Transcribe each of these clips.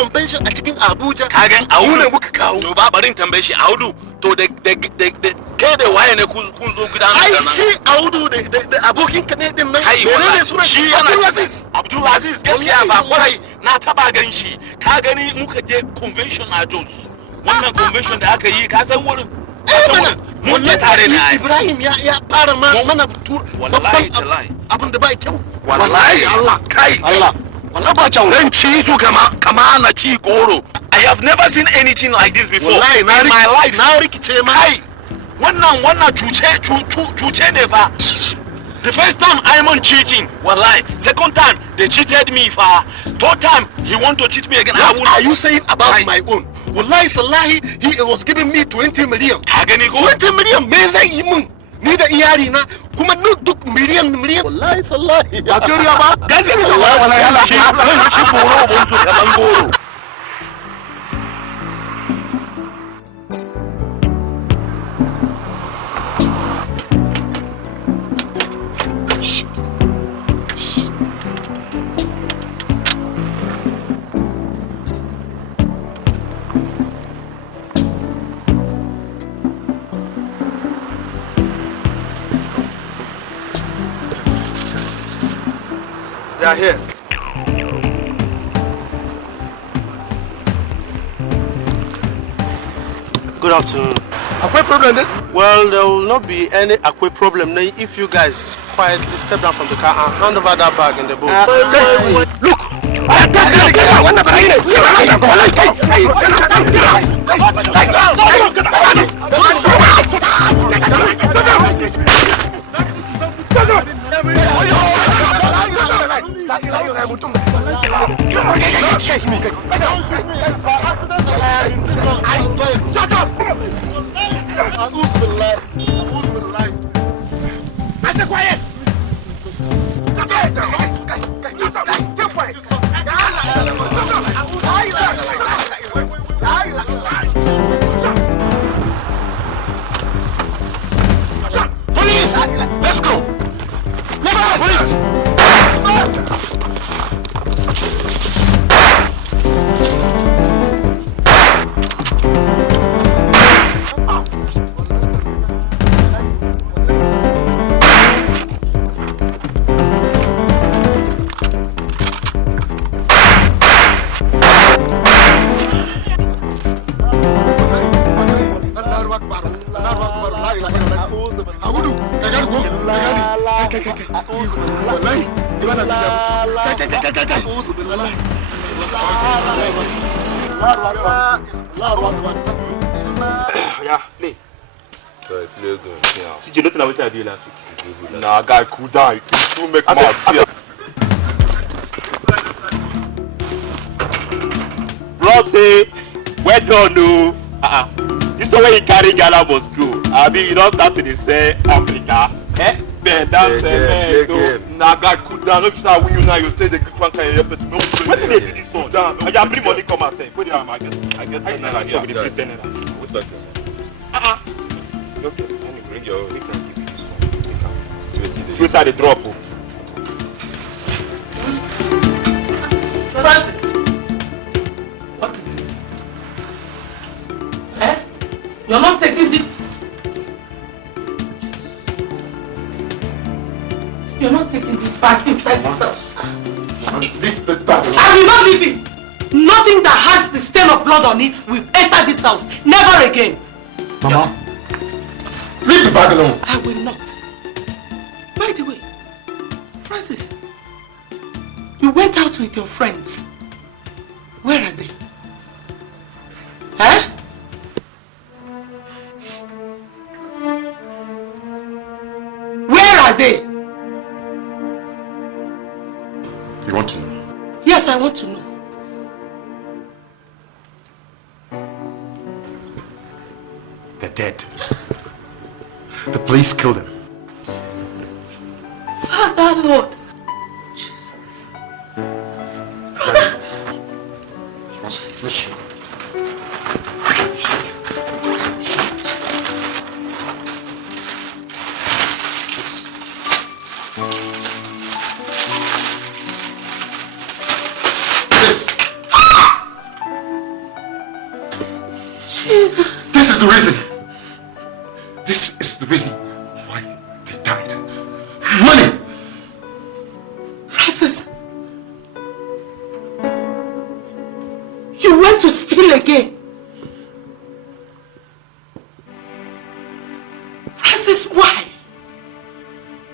convention a cikin Abuja. Kagan Audu muka kawo. To ba barin tambaye shi Audu to da kai da waye ne kun zo gidan nan. Ai shi Audu da abokin ka ne din nan. Menene sunan shi? Abdulaziz gaskiya ba kwarai na taba gan shi. Ka gani muka je convention a Jos. Wannan convention da aka yi ka san wurin? Mun yi tare da Ibrahim ya fara mana tur. Wallahi tallahi. Abin da ba kyau. Wallahi Allah kai Allah. Wallahi ba kyau. Zan ci su kama na ci goro. I have never seen anything like this before in my life. Na rikice ma. Kai wannan cuce ne fa. The first time I'm on cheating, wallahi. Second time they cheated me fa. Third time he want to cheat me again. What are you saying about my own? Wallahi sallahi he was giving me 20 million. Ka gani ko? 20 million me zai yi mun? Ni da iyari na kuma duk miliyan. Wallahi sallahi. Ba kiriya ba? Gazi ne wallahi yana ci boro mun su kaman goro. They are here. Good afternoon. Akwai problem then? Well, there will not be any problem if you guys quietly step down from the car and hand over that bag in the boat. Look! I said quiet! Police! Let's go! Let's go, police! Yeah, play. See, you know what I did last week? Nah, guy, cool down. You make mad. Bro, say, well done, no. This is where you carry Ghana must go. I mean, you don't start to say Africa. Eh? Ben, that's it. Nah, guy, cool down. If you win you now, you say the good one can help us. What did they do this one? I can bring money come and say. Put it on, I get 10 naira. So we pay 10 naira. What's that? Okay, let me bring your. We can give you this one. See what the drop. Francis, what is this? Eh? You're not taking the. You're not taking this back inside this house. Leave this bag. I will not leave it. Nothing that has the stain of blood on it will enter this house. Never again. Mama, leave the bag alone. I will not. By the way, Francis, you went out with your friends. Where are they? Huh? Where are they? You want to know? Yes, I want to know. They're dead. The police killed them. Father, Lord. Jesus. Brother. Jesus. Jesus. This is the reason. This is the reason why they died. Money! Francis. You went to steal again. Francis, why?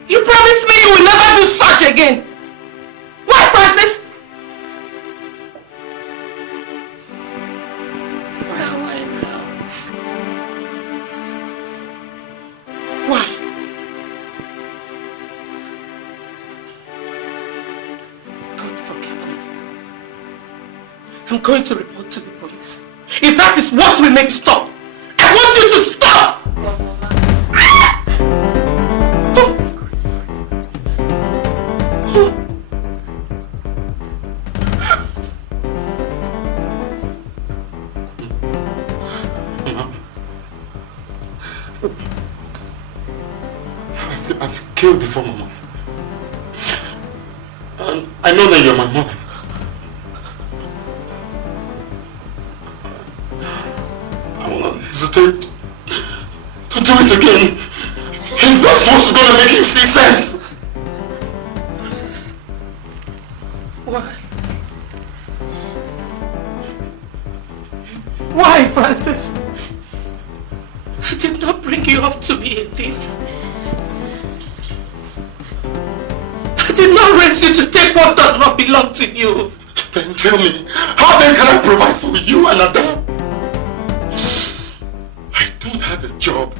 You promised me you will never do such again. Why, Francis? Francis. Why? God forgive me. I'm going to report to the police. If that is what will make you stop, I want you to stop! I've killed before, Mama. And I know that you're my mother. I will not hesitate to do it again. If that's what's gonna make you see sense. Francis, why? Why, Francis? I did not bring you up to be a thief. I did not raise you to take what does not belong to you. Then tell me, how then can I provide for you and Adam? I don't have a job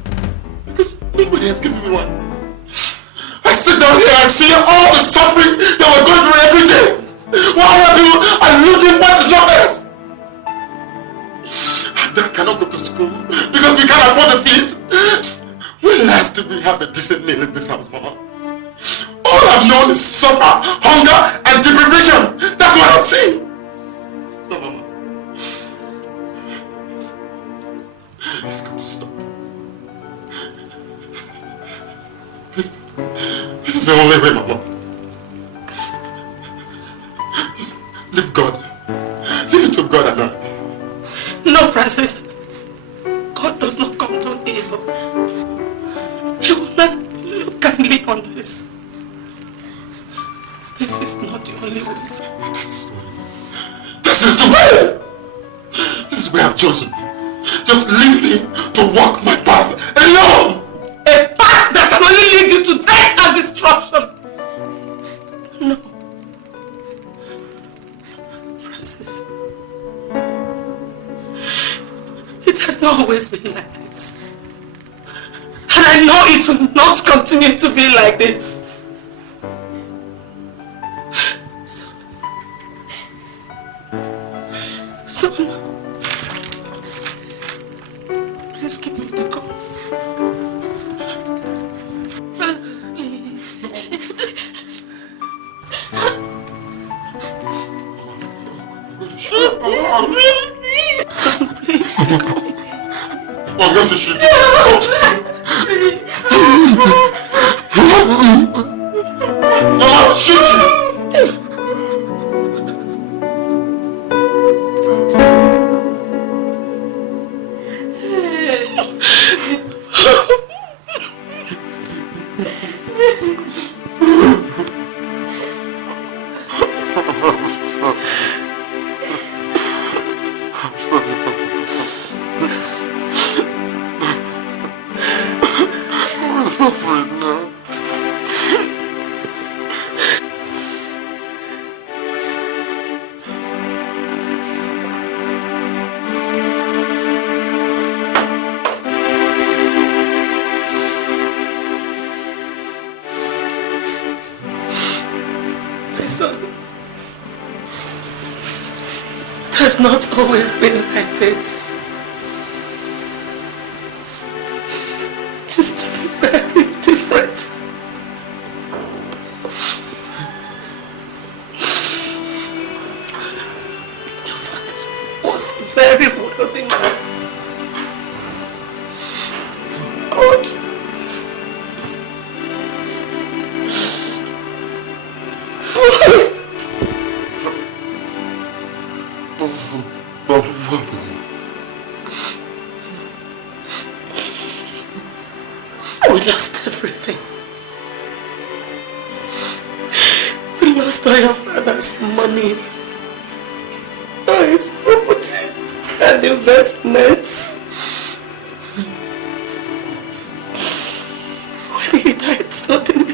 because nobody has given me one. I sit down here and see all the suffering that we're going through every day. While other people are looting what is not theirs. Adam cannot go to school because we can't afford the fees. When last did we have a decent meal in this house, Mama? All I've known is suffer, hunger, and deprivation. That's what I've seen. No, Mama. It's got to stop. This is the only way, Mama. Leave God. Leave it to God and I. No, Francis. God does not condone evil. He will not look kindly on this. This is not the only way. This is the way! This is the way I've chosen. Just leave me to walk my path alone! A path that can only lead you to death and destruction! No. Francis. It has not always been like this. And I know it will not continue to be like this. So, please give me the gun. Please. Please, the gun. I'm going to shoot you. I'll shoot you. It has not always been like this. It is to be very different. Your father was a very wealthy man. We lost everything. We lost all your father's money, all his property and investments. When he died suddenly,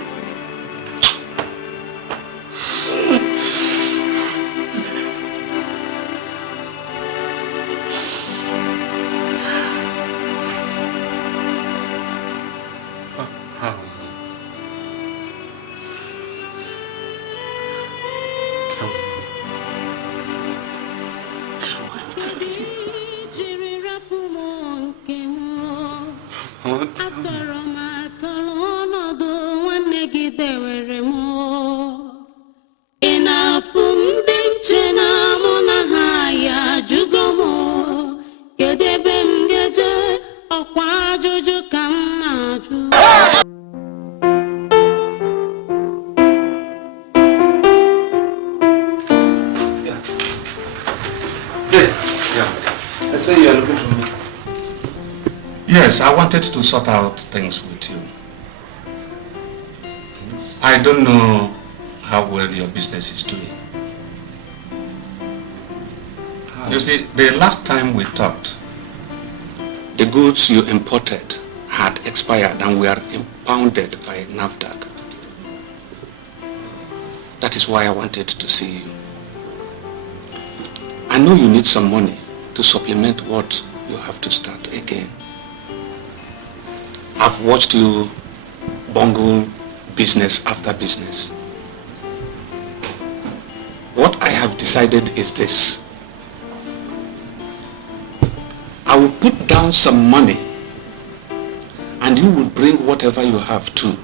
Yes, I wanted to sort out things with you. I don't know how well your business is doing. You see, the last time we talked, the goods you imported had expired and were impounded by NAFDAC. That is why I wanted to see you. I know you need some money to supplement what you have to start again. I've watched you bungle business after business. What I have decided is this. I will put down some money and you will bring whatever you have too.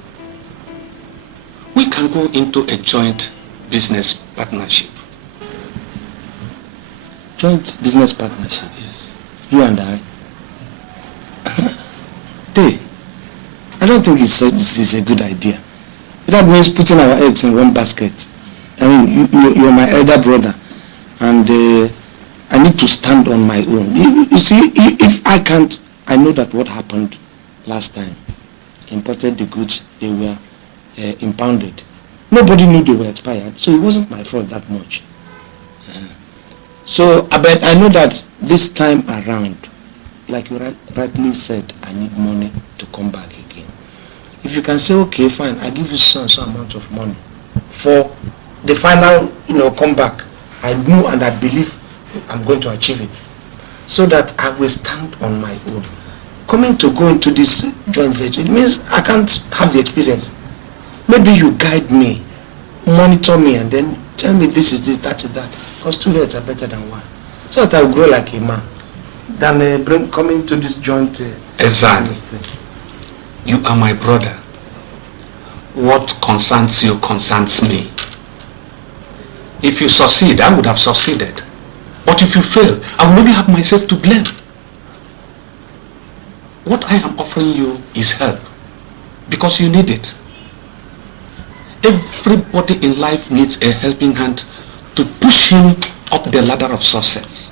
We can go into a joint business partnership. Joint business partnership? Yes. You and I? Day, I don't think this is a good idea. That means putting our eggs in one basket. I mean, you're my elder brother, and I need to stand on my own. You see, if I can't, I know that what happened last time, imported the goods, they were impounded. Nobody knew they were expired, so it wasn't my fault that much. So, but I know that this time around, like you rightly said, I need money to come back again. If you can say, okay, fine, I give you some amount of money for the final, comeback, I know and I believe I'm going to achieve it, so that I will stand on my own. Coming to go into this joint venture, it means I can't have the experience. Maybe you guide me, monitor me, and then tell me this is this, that is that. Because two heads are better than one. So that I will grow like a man than coming to this joint. Exactly. You are my brother. What concerns you concerns me. If you succeed, I would have succeeded. But if you fail, I will only have myself to blame. What I am offering you is help. Because you need it. Everybody in life needs a helping hand to push him up the ladder of success.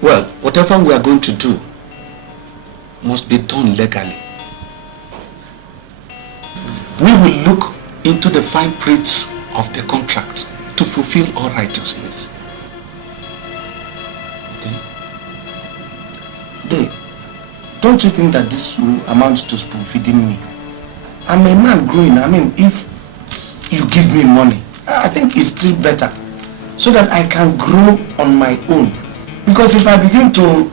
Well, whatever we are going to do must be done legally. We will look into the fine prints of the contract to fulfill all righteousness. Okay? Don't you think that this will amount to spoon feeding me? I'm a man growing. I mean, if you give me money, I think it's still better, so that I can grow on my own. Because if I begin to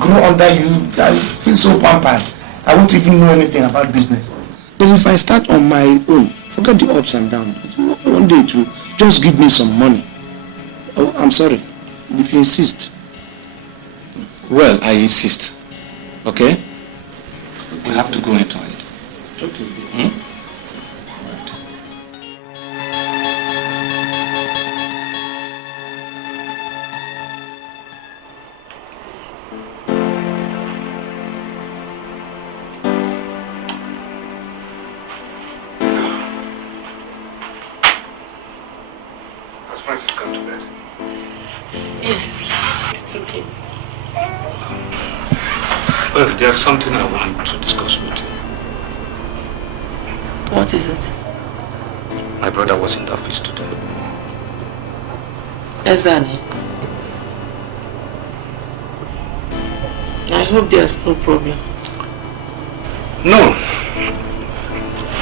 grow under you, I feel so pampered. I won't even know anything about business. But if I start on my own, forget the ups and downs. One day it will just give me some money. Oh, I'm sorry, if you insist. Well, I insist. Okay? We have to go into it. Okay. Has Francis gone to bed? Yes, it's okay. Well, there's something I want to discuss with you. What is it? My brother was in the office today. Ezeonu, I hope there's no problem. No.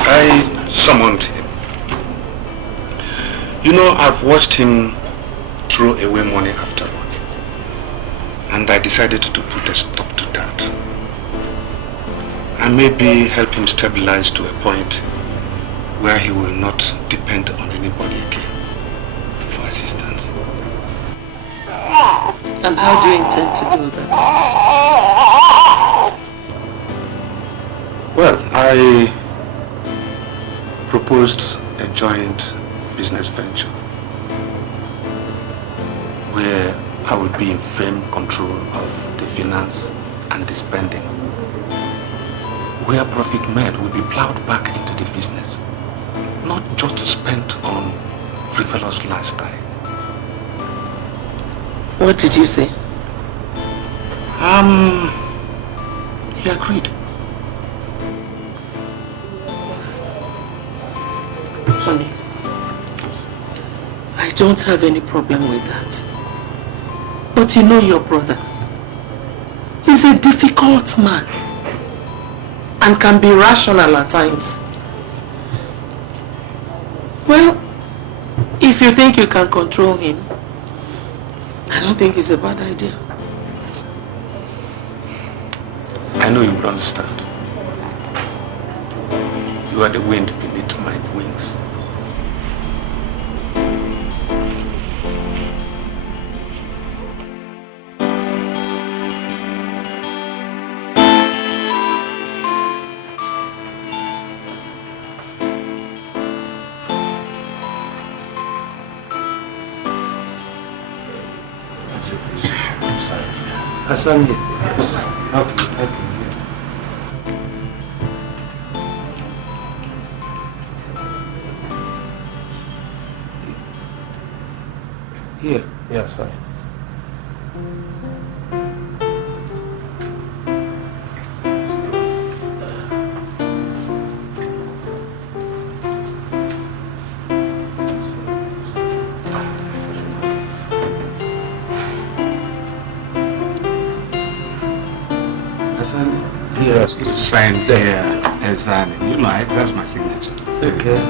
I summoned him. You know, I've watched him throw away money after money. And I decided to put a stop to that. And maybe help him stabilize to a point where he will not depend on anybody again for assistance. And how do you intend to do that? Well, I proposed a joint business venture where I will be in firm control of the finance and the spending. Where profit made will be plowed back into the business, not just spent on frivolous lifestyle. What did you say? He agreed. Honey, I don't have any problem with that. But you know your brother. He's a difficult man and can be rational at times. Well, if you think you can control him, I don't think it's a bad idea. I know you will understand. You are the wind beneath my wings. Hassan here. Yes. Okay. Here. Yes, sorry. Hassan here. Yes. It's signed there, Ezeonu. You know, that's my signature. Okay.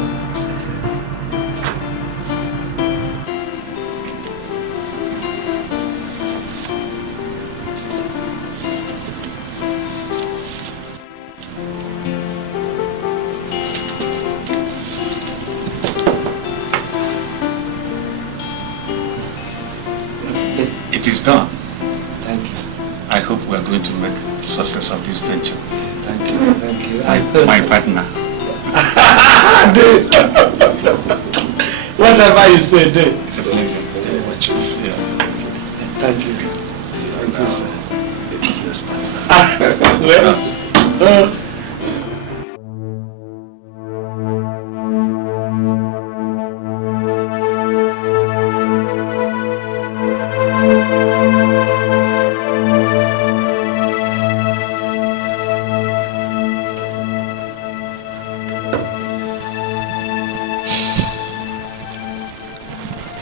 It is done. Thank you. I hope we are going to make success of this venture. Thank you. Thank you. My partner. Whatever you say, Dave. It's a pleasure. Very much. Yeah. Thank you. Thank you, sir. A business partner. Well,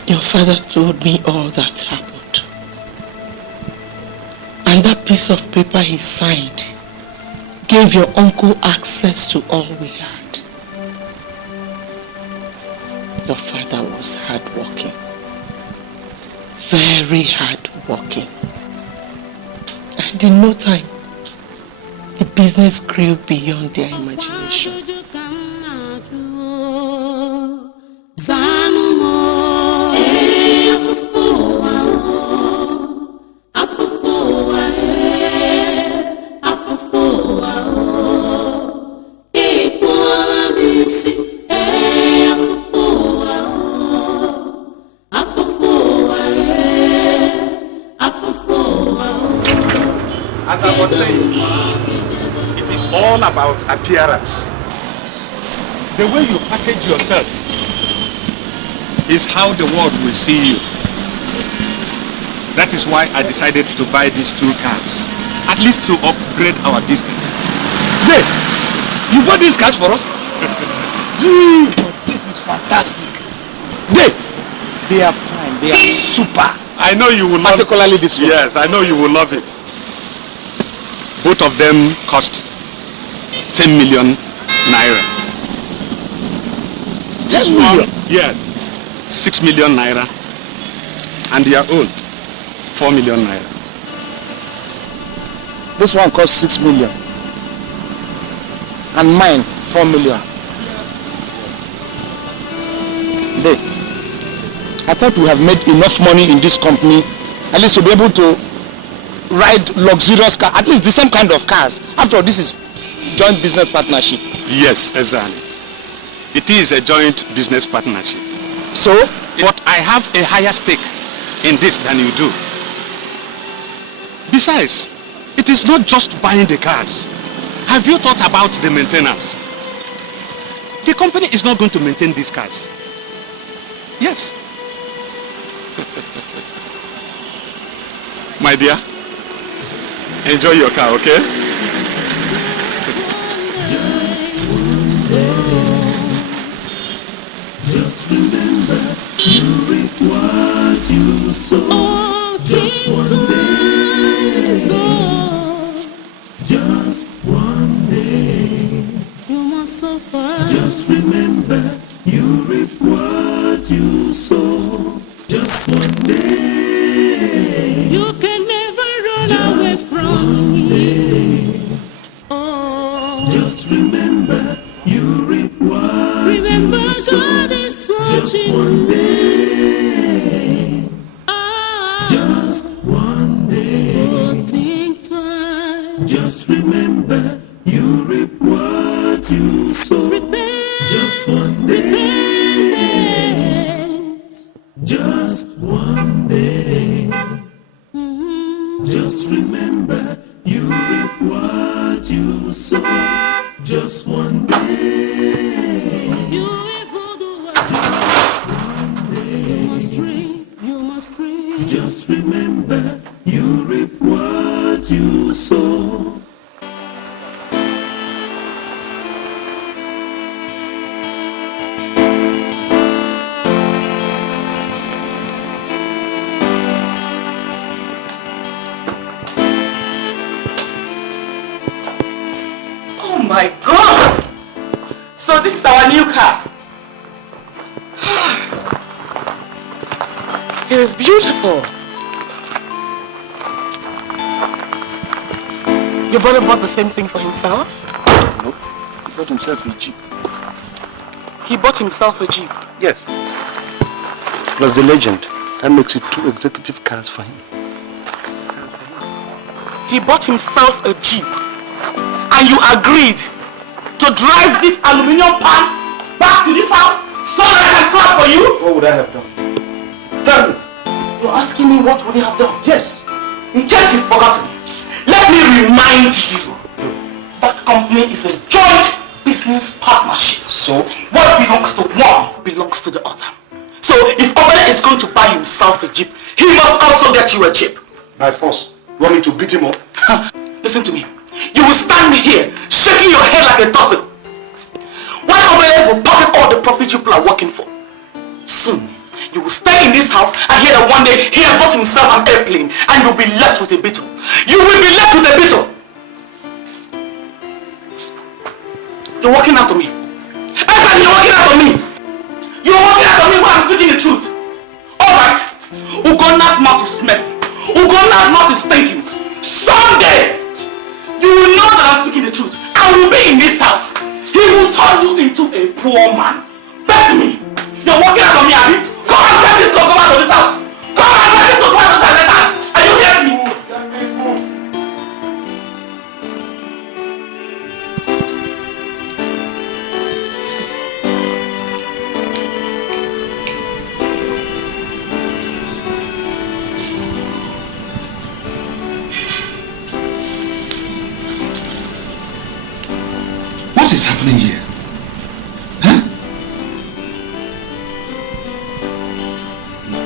Your father told me all that happened. And that piece of paper he signed gave your uncle access to all we had. Your father was hardworking. Very hardworking. And in no time, the business grew beyond their imagination. As I was saying, it is all about appearance. The way you package yourself is how the world will see you. That That is why I decided to buy these 2 cars. At least to upgrade our business. Hey, you bought these cars for us? Jesus, this is fantastic. They are fine. They are super. I know you will love it. Particularly this one. Yes, I know you will love it. Both of them cost 10 million naira. 10 million? Yes. 6 million naira. And their own 4 million naira. This one costs 6 million. And mine 4 million. I thought we have made enough money in this company at least to be able to ride luxurious cars, at least the same kind of cars. After all, this is joint business partnership. Yes, exactly. It is a joint business partnership. So? But I have a higher stake in this than you do. Besides, it is not just buying the cars. Have you thought about the maintenance? The company is not going to maintain these cars. Yes. My dear, enjoy your car, okay? Just remember, you reap what you sow. Just one day. Just one day. You must suffer. Just remember, you reap what you sow. Just one day. You can never run away from me. Oh. Just remember, you reap what you sow. God is watching. Just one day. Oh. Just one day. Oh, think twice. Just remember, you reap what you sow. Repent. Just one day. Just one day. Just remember, you reap what you sow. Just one day. You evil doer. Just one day. You must dream. You must dream. Just remember, you reap what you sow. My God! So this is our new car. It is beautiful. Your brother bought the same thing for himself? No, he bought himself a Jeep. He bought himself a Jeep? Yes. Plus the legend. That makes it 2 executive cars for him. He bought himself a Jeep. And you agreed to drive this aluminium pan back to this house so that I can clap for you? What would I have done? Tell me. You're asking me what would you have done? Yes. In case you've forgotten, let me remind you that company is a joint business partnership. So? What belongs to one belongs to the other. So if Owoh is going to buy himself a Jeep, he must also get you a Jeep. By force? You want me to beat him up? Listen to me. You will stand here shaking your head like a turtle while Owoh will pocket all the profits you people are working for. Soon, you will stay in this house and hear that one day he has bought himself an airplane and you'll be left with a beetle. You will be left with a beetle. You're walking out of me. Evan, you're walking out of me. You're walking out of me while I'm speaking the truth. Alright. Ugona's mouth is smelling. Ugona's mouth is stinking. Someday, you will know that I'm speaking the truth. I will be in this house. He will turn you into a poor man. Bet me. You're walking out of me, Abby. Come and grab this girl. Come out of this house. Come and grab this girl. Come out of this house. Are you hearing me? What is happening here? Huh? No.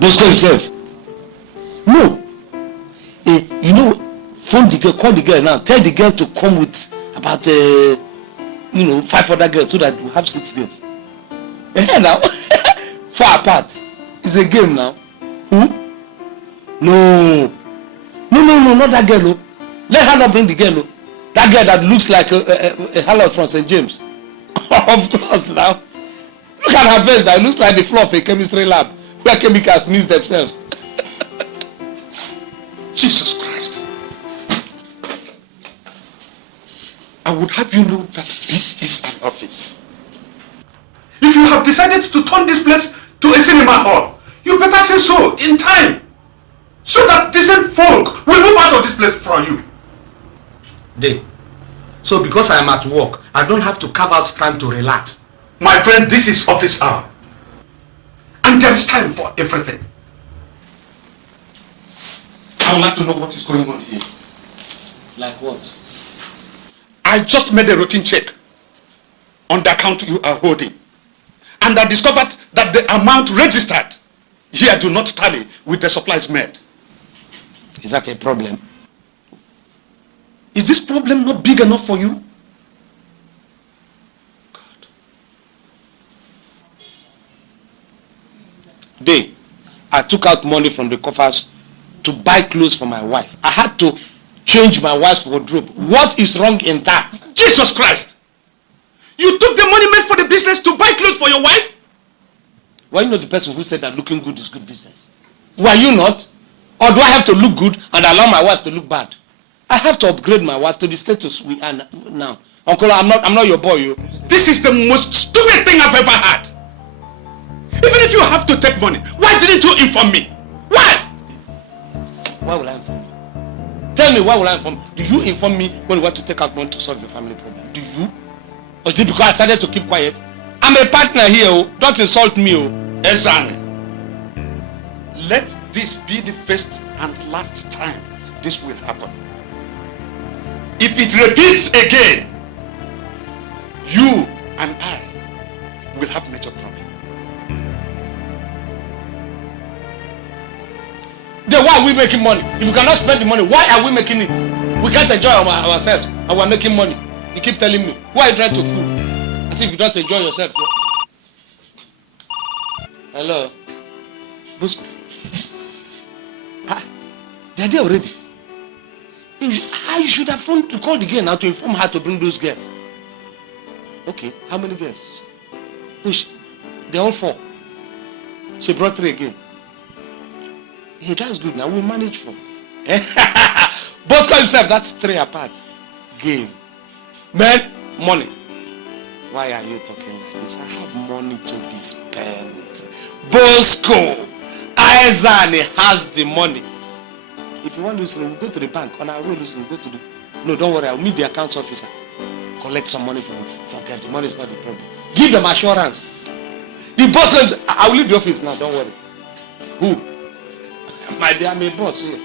Bosco himself. No. You know, phone the girl, call the girl now. Tell the girl to come with about, 5 other girls so that we have 6 girls. Now, 4 apart. It's a game now. Who? No, not that girl. Oh. Let her not bring the girl. Oh. That girl that looks like a harlot from St. James. Of course now. Look at her face that looks like the floor of a chemistry lab where chemicals mix themselves. Jesus Christ. I would have you know that this is an office. If you have decided to turn this place to a cinema hall, you better say so in time, so that decent folk will move out of this place from you. Day. So because I am at work, I don't have to carve out time to relax. My friend, this is office hour. And there is time for everything. I would like to know what is going on here. Like what? I just made a routine check on the account you are holding. And I discovered that the amount registered here do not tally with the supplies made. Is that a problem? Is this problem not big enough for you? God. Day, I took out money from the coffers to buy clothes for my wife. I had to change my wife's wardrobe. What is wrong in that? Jesus Christ! You took the money meant for the business to buy clothes for your wife? Were you not the person who said that looking good is good business? Were you not? Or do I have to look good and allow my wife to look bad? I have to upgrade my wife to the status we are now. Uncle, I'm not your boy. You. This is the most stupid thing I've ever had. Even if you have to take money, why didn't you inform me? Why? Why will I inform you? Tell me, why will I inform you? Do you inform me when you want to take out money to solve your family problem? Do you? Or is it because I started to keep quiet? I'm a partner here. Oh. Don't insult me. Oh. Ezeonu, let this be the first and last time this will happen. If it repeats again, you and I will have major problem. Then why are we making money? If you cannot spend the money, why are we making it? We can't enjoy ourselves and we're making money. You keep telling me. Why are you trying to fool? As if you don't enjoy yourself. No? Hello? Bosco. They're there already. You should have phoned to call the girl now to inform her to bring those girls. Okay, how many girls? Push. They're all 4. She brought 3 again. Hey, that's good now. We'll manage 4. Bosco himself, that's 3 apart. Game. Man, money. Why are you talking like this? I have money to be spent. Bosco. Ezeonu has the money. If you want to listen, we'll go to the bank. On our way, listen, we'll go to the... No, don't worry. I'll meet the accounts officer. Collect some money from him. Forget, the money is not the problem. Give them assurance. The boss comes... I will leave the office now, don't worry. Who? My dear, I'm a boss here.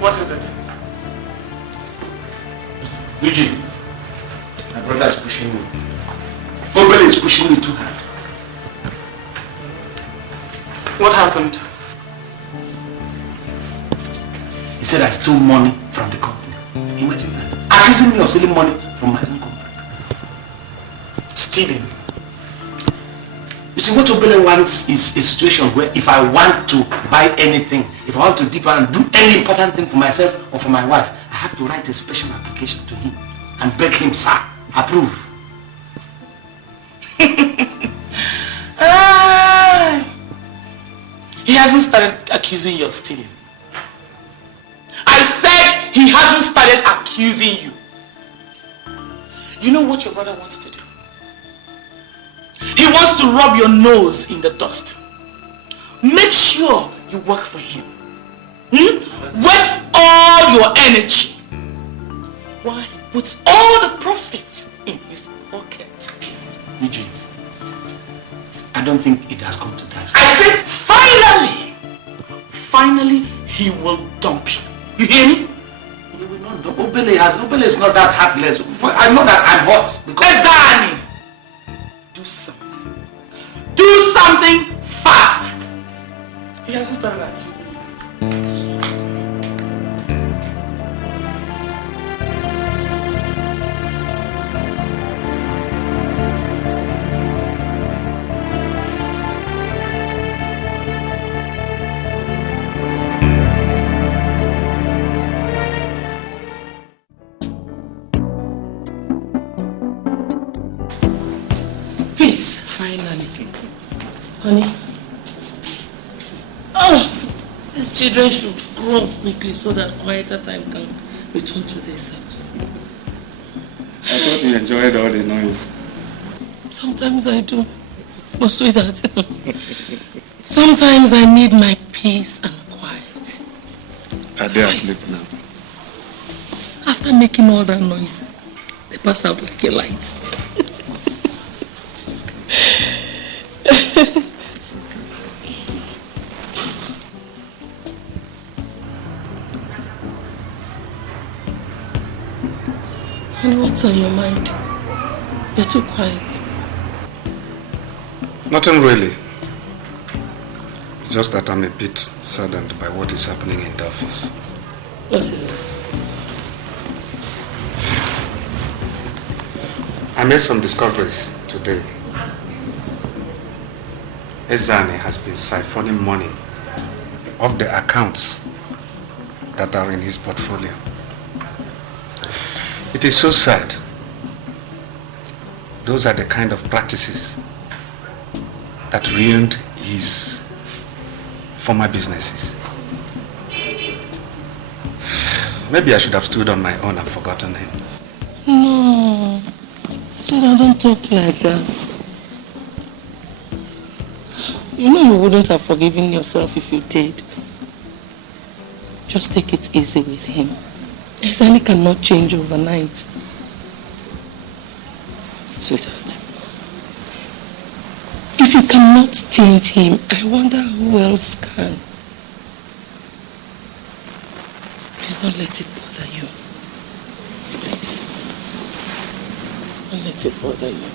What is it? Eugene, my brother is pushing me. Obele is pushing me too hard. What happened? He said I stole money from the company. Imagine that. Accusing me of stealing money from my own company. Stealing? You see, what Obele wants is a situation where if I want to buy anything, if I want to dip and do any important thing for myself or for my wife, I have to write a special application to him and beg him, sir, approve. He hasn't started accusing you of stealing. I said he hasn't started accusing you. You know what your brother wants to do? He wants to rub your nose in the dust. Make sure you work for him. waste all your energy while he puts all the profit in his pocket. Eugene, I don't think it has come to that. I said finally he will dump you. You hear me? He will not dump. Obele is not that heartless. I know that I'm hot. Ezani, do something. Do something fast. He hasn't started accusing you. Peace, finally. Honey. Oh, these children should grow up quickly so that quieter time can return to this house. I thought you enjoyed all the noise. Sometimes I do. But sweetheart, sometimes I need my peace and quiet. Are they asleep now? After making all that noise, they pass out like a light. It's okay. And what's on your mind? You're too quiet. Nothing really. It's just that I'm a bit saddened by what is happening in the office. What is it? I made some discoveries today. Ezeonu has been siphoning money off the accounts that are in his portfolio. It is so sad. Those are the kind of practices that ruined his former businesses. Maybe I should have stood on my own and forgotten him. No. Sweetheart, don't talk like that. You know you wouldn't have forgiven yourself if you did. Just take it easy with him. Ezeonu cannot change overnight. Sweetheart, if you cannot change him, I wonder who else can. Please don't let it bother you. Please. Don't let it bother you.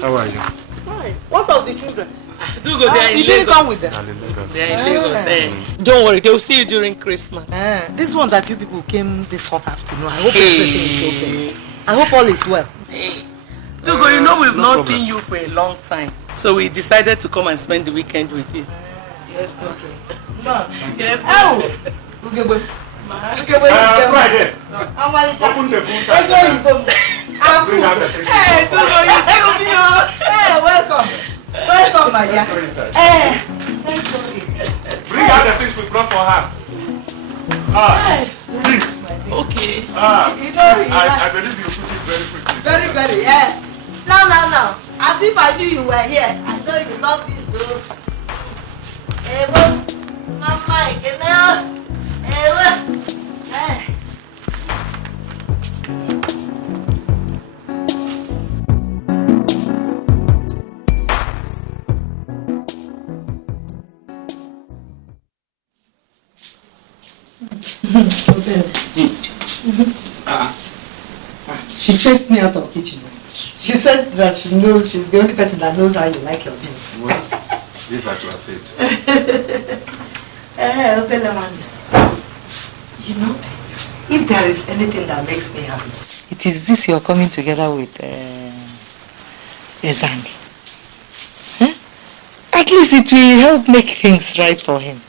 How are you? Fine. What of the children? You didn't come with them? They are in Lagos. Don't worry, they will see you during Christmas. This one that you people came this hot afternoon, I hope everything is okay. I hope all is well. Dugo, you know we've not seen you for a long time. So we decided to come and spend the weekend with you. Yes, okay. No. Yes, Oh! Friday. Open the boot. Bring out the things. Hey, Dugo, you killed me. Hey, welcome. Welcome, my dear. Hey, thank you. Bring out the things we brought for her. Please. Okay. You know, I believe you put it very quickly. very, very, yeah. No. As if I knew you were here. I know you love this, so. Hey, Mama, you know. Hey, She chased me out of the kitchen. She said that she knows she's the only person that knows how you like your beans. Well, leave her to her fate. You know, if there is anything that makes me happy, it is this you're coming together with Ezeonu. Huh? At least it will help make things right for him.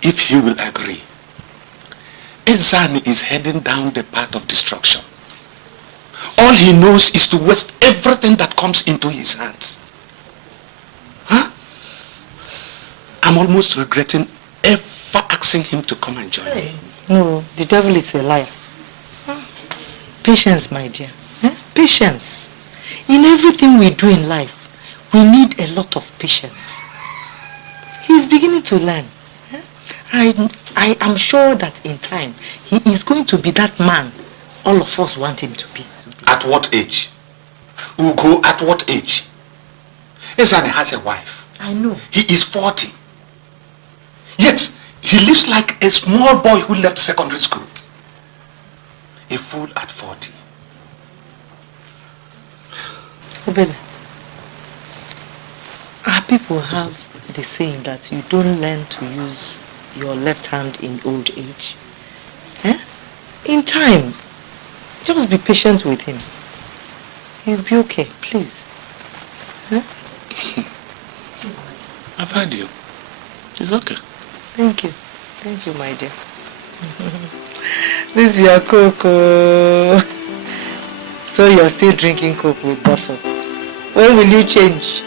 If he will agree, Ezeonu is heading down the path of destruction. All he knows is to waste everything that comes into his hands. Huh? I'm almost regretting ever asking him to come and join me. No, the devil is a liar. Patience, my dear. Patience. In everything we do in life, we need a lot of patience. He's beginning to learn. I am sure that in time, he is going to be that man all of us want him to be. At what age? Ugo, at what age? Ezeonu has a wife. I know. He is 40. Yet, he lives like a small boy who left secondary school. A fool at 40. Obele, our people have the saying that you don't learn to use your left hand in old age. In time, just be patient with him. He'll be okay, please. I've heard you. It's okay. Thank you. Thank you, my dear. This is your cocoa. So you're still drinking coke with bottle. When will you change?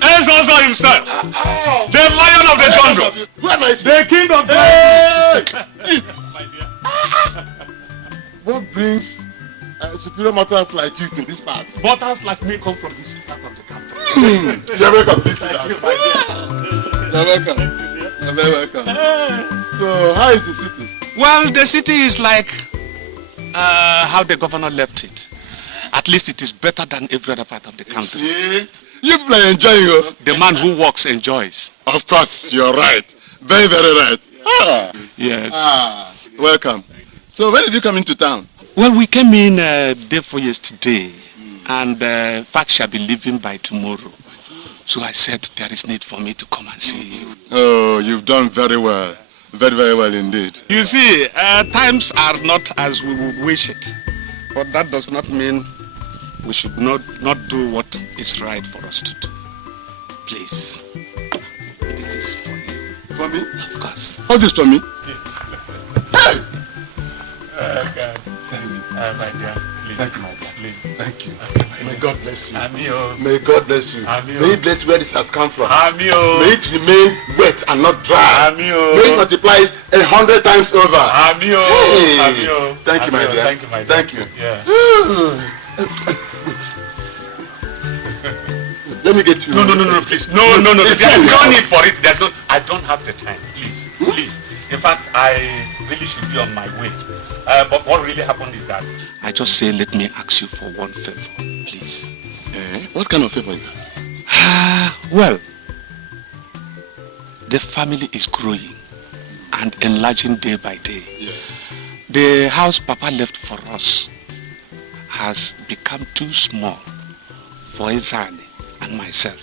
Ezeonu himself, the lion of the jungle, the king of the What brings superior mortals like you to this part? Mortals like me come from this part of the capital. You're welcome. Please sit Thank down. you, my dear. You're welcome. You're very welcome. So, how is the city? Well, the city is like how the governor left it. At least it is better than every other part of the country. See? You people are enjoying it. The man who works enjoys. Of course, you're right. Very, very right. Yes. Welcome. So, when did you come into town? Well, we came in day before yesterday, and fact shall be leaving by tomorrow. So I said there is need for me to come and see you. Oh, you've done very well. Very, very well indeed. You see, times are not as we would wish it. But that does not mean we should not do what is right for us to do. Please, this is for you. For me? Of course. All this for me? Yes. Hey! God. Thank you. My dear, please. Thank you, my dear. Please. Thank you. May God bless you. Amio. May God bless you. Amio. May He bless where this has come from. Amio. May it remain wet and not dry. Amio. May it multiply 100 times over. Amio. Hey. Amio. Thank you, my Amio. dear. Thank you, my dear. Thank you. Yeah. Wait. Let me get you. No, please. No. It's There's you. no need for it. I don't have the time. Please. In fact, I really should be on my way. But what really happened is that I just say, let me ask you for one favor, please. What kind of favor is that? Well, the family is growing and enlarging day by day. Yes. The house Papa left for us has become too small for Ezeonu and myself.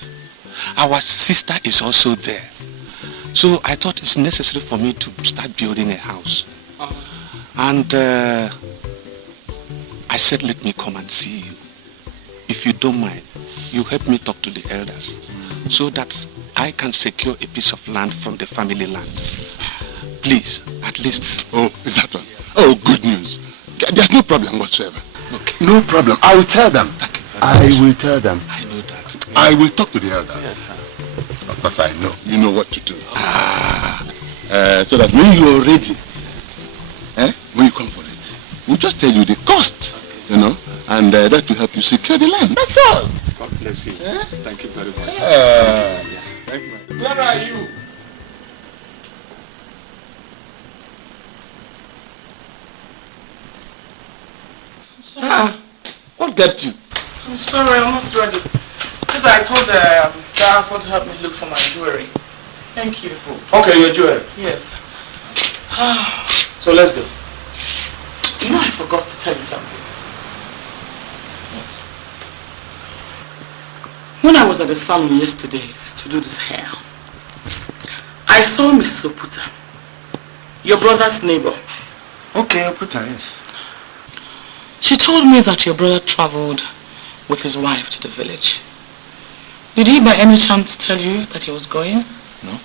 Our sister is also there. So I thought it's necessary for me to start building a house. And I said, let me come and see you. If you don't mind, you help me talk to the elders so that I can secure a piece of land from the family land. Please, at least. Oh, is that one? Oh, good news. There's no problem whatsoever. Okay. No problem. I will tell them. Thank you very much. I will tell them. I know that. I will talk to the elders. Yes, sir. Of course, I know. You know what to do. So that when you are ready, when you come for it, we'll just tell you the cost, you know, and that will help you secure the land. That's all. God bless you. Thank you very much. Thank you, man. where are you? What kept you? I'm sorry, I'm almost ready. Because Yesterday I told Darafo to help me look for my jewelry. Thank you. Okay, your jewelry. Yes. So let's go. You know I forgot to tell you something. When I was at the salon yesterday to do this hair, I saw Mrs. Oputa, your brother's neighbor. Okay, Oputa, yes. She told me that your brother traveled with his wife to the village. Did he by any chance tell you that he was going? No.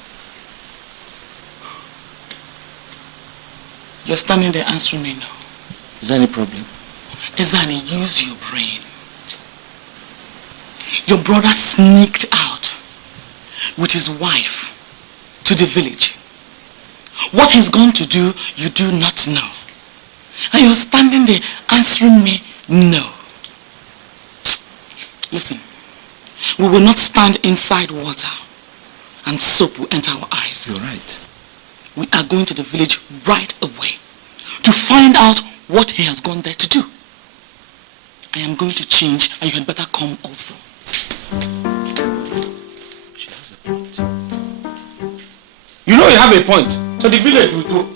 You're standing there answering me no. Is there any problem? Ezani, use your brain. Your brother sneaked out with his wife to the village. What he's going to do, you do not know. And you're standing there answering me no. Listen, we will not stand inside water and soap will enter our eyes. You're right. We are going to the village right away to find out what he has gone there to do. I am going to change and you had better come also. She has a point. You know you have a point. So the village will go.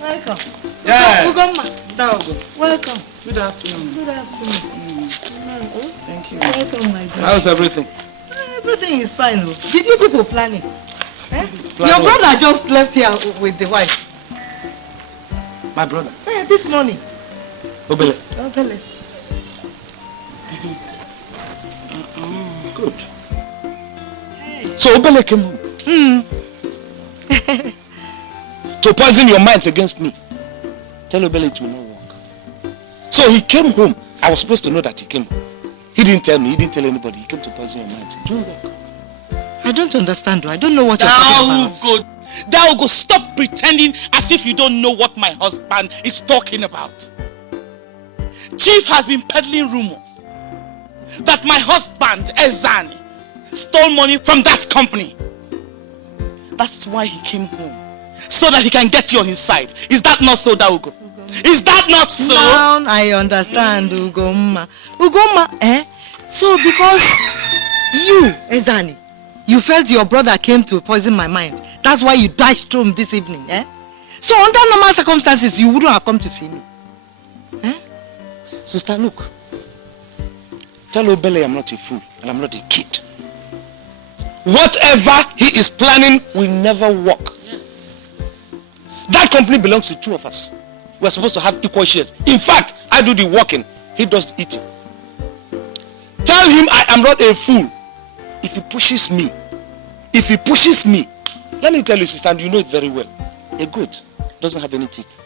Welcome. Yeah. Welcome. Good afternoon. Good afternoon. Thank you. Welcome, my brother. How's everything? Everything is fine. Did you people plan it? Plan Your what? brother just left here with the wife. My brother? This morning. Obele. Obele. Good. So Obele came home. To poison your minds against me. Tell Obele it will not work. So he came home. I was supposed to know that he came home. He didn't tell me. He didn't tell anybody. He came to poison your minds. It won't work. I don't understand. I don't know what you're talking about. Thou go stop pretending as if you don't know what my husband is talking about. Chief has been peddling rumors that my husband, Ezani, stole money from that company. That's why he came home. So that he can get you on his side. Is that not so, Daugo? Is that not so? Now I understand, Ugoma. Ugoma, So because you, Ezani, you felt your brother came to poison my mind. That's why you dashed home this evening, So under normal circumstances, you wouldn't have come to see me. Sister, look. Tell Obele I'm not a fool and I'm not a kid. Whatever he is planning will never work. Yes. That company belongs to two of us. We're supposed to have equal shares. In fact, I do the working. He does the eating. Tell him I am not a fool. If he pushes me, let me tell you, sister, and you know it very well. A goat doesn't have any teeth.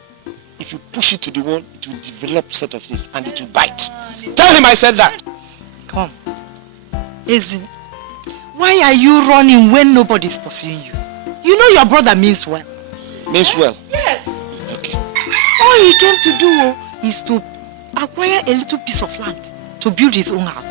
If you push it to the wall, it will develop a set of teeth and it will bite. Tell him I said that. Come. Ezi, why are you running when nobody's pursuing you? You know your brother means well. Means well? Yes. Okay. All he came to do is to acquire a little piece of land to build his own house.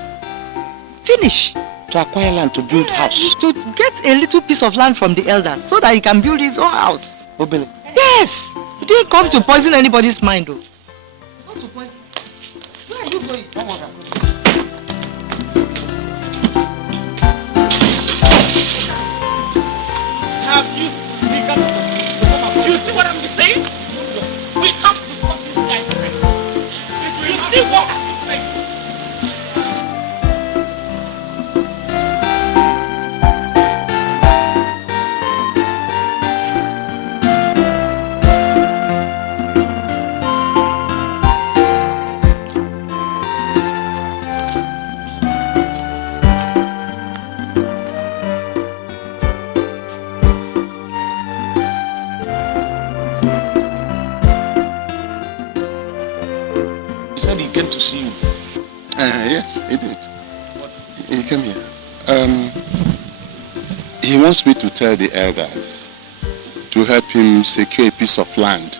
Finish. To acquire land to build house? To get a little piece of land from the elders so that he can build his own house. Obele. Yes. He didn't come to poison anybody's mind though. Go to poison. Where are you going? Have you see what I'm saying? We have to talk this guy friends. You see what I'm saying? To see you. Yes, he did. He came here. He wants me to tell the elders to help him secure a piece of land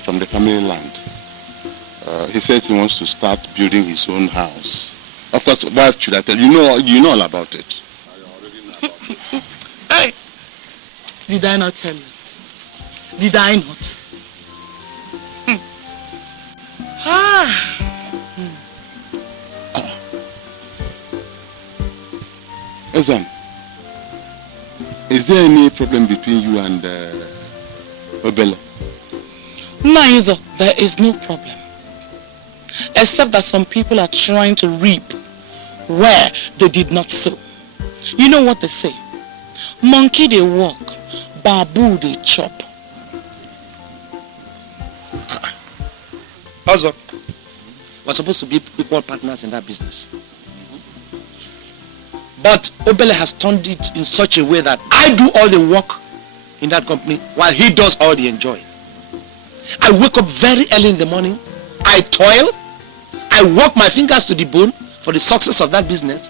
from the family land. He says he wants to start building his own house. Of course, why should I tell you? You know all about it. Hey! Did I not tell you? Did I not? Ezeonu, is there any problem between you and Obele? No, Yuzo, there is no problem. Except that some people are trying to reap where they did not sow. You know what they say? Monkey they walk, babu they chop. Also, we're supposed to be equal partners in that business. But Obele has turned it in such a way that I do all the work in that company while he does all the enjoy. I wake up very early in the morning, I toil, I work my fingers to the bone for the success of that business,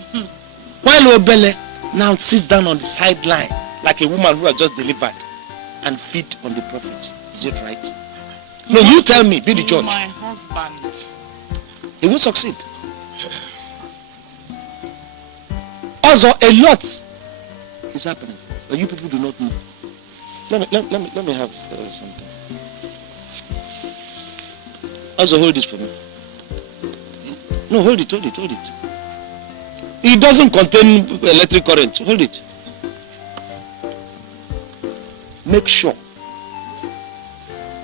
while Obele now sits down on the sideline like a woman who has just delivered and feed on the profits. Is it right? No, you tell me, be the judge. My husband. He will succeed. Also, a lot is happening, but you people do not know. Let me have something. Also, hold this for me. No, hold it. It doesn't contain electric current. Hold it. Make sure.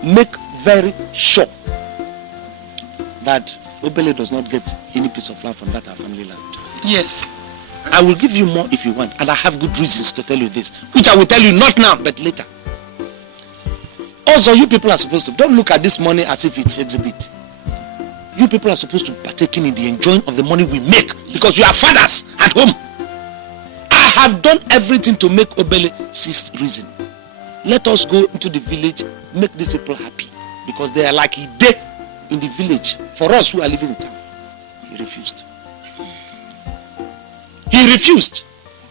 Make very sure that Obele does not get any piece of land from that our family land. Yes. I will give you more if you want, and I have good reasons to tell you this, which I will tell you not now, but later. Also, you people are supposed to, don't look at this money as if it's exhibit. You people are supposed to partake in the enjoying of the money we make, because you are fathers at home. I have done everything to make Obele cease reason. Let us go into the village, make these people happy, because they are like a day in the village for us who are living in town. He refused. He refused.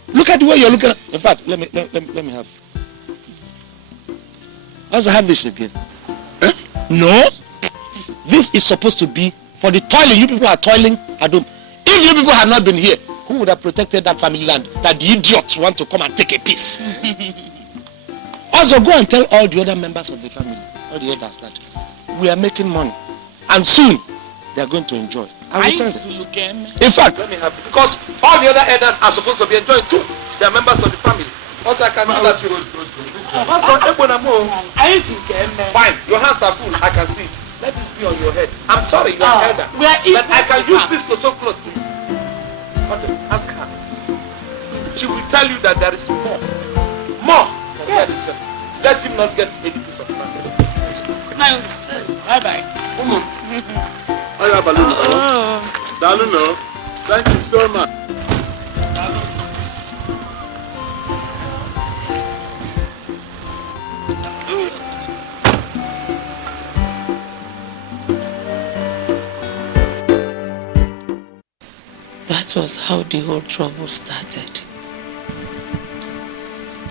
Look at the way you're looking at. In fact, let me have. I also have this again. No. This is supposed to be for the toiling. You people are toiling at home. If you people had not been here, who would have protected that family land that the idiots want to come and take a piece? Also, go and tell all the other members of the family, all the others, that we are making money, and soon they are going to enjoy. I will tell them. In fact, let me have it, because all the other elders are supposed to be enjoying too. They are members of the family. Also, I can see that you. Fine, your hands are full. I can see it. Let this be on your head. I'm sorry, you're an elder, but I can use this to sew clothes too. Ask her. She will tell you that there is more. Yes. Let him not get any piece of land. Bye bye. I have a little. Thank you so much. That was how the whole trouble started.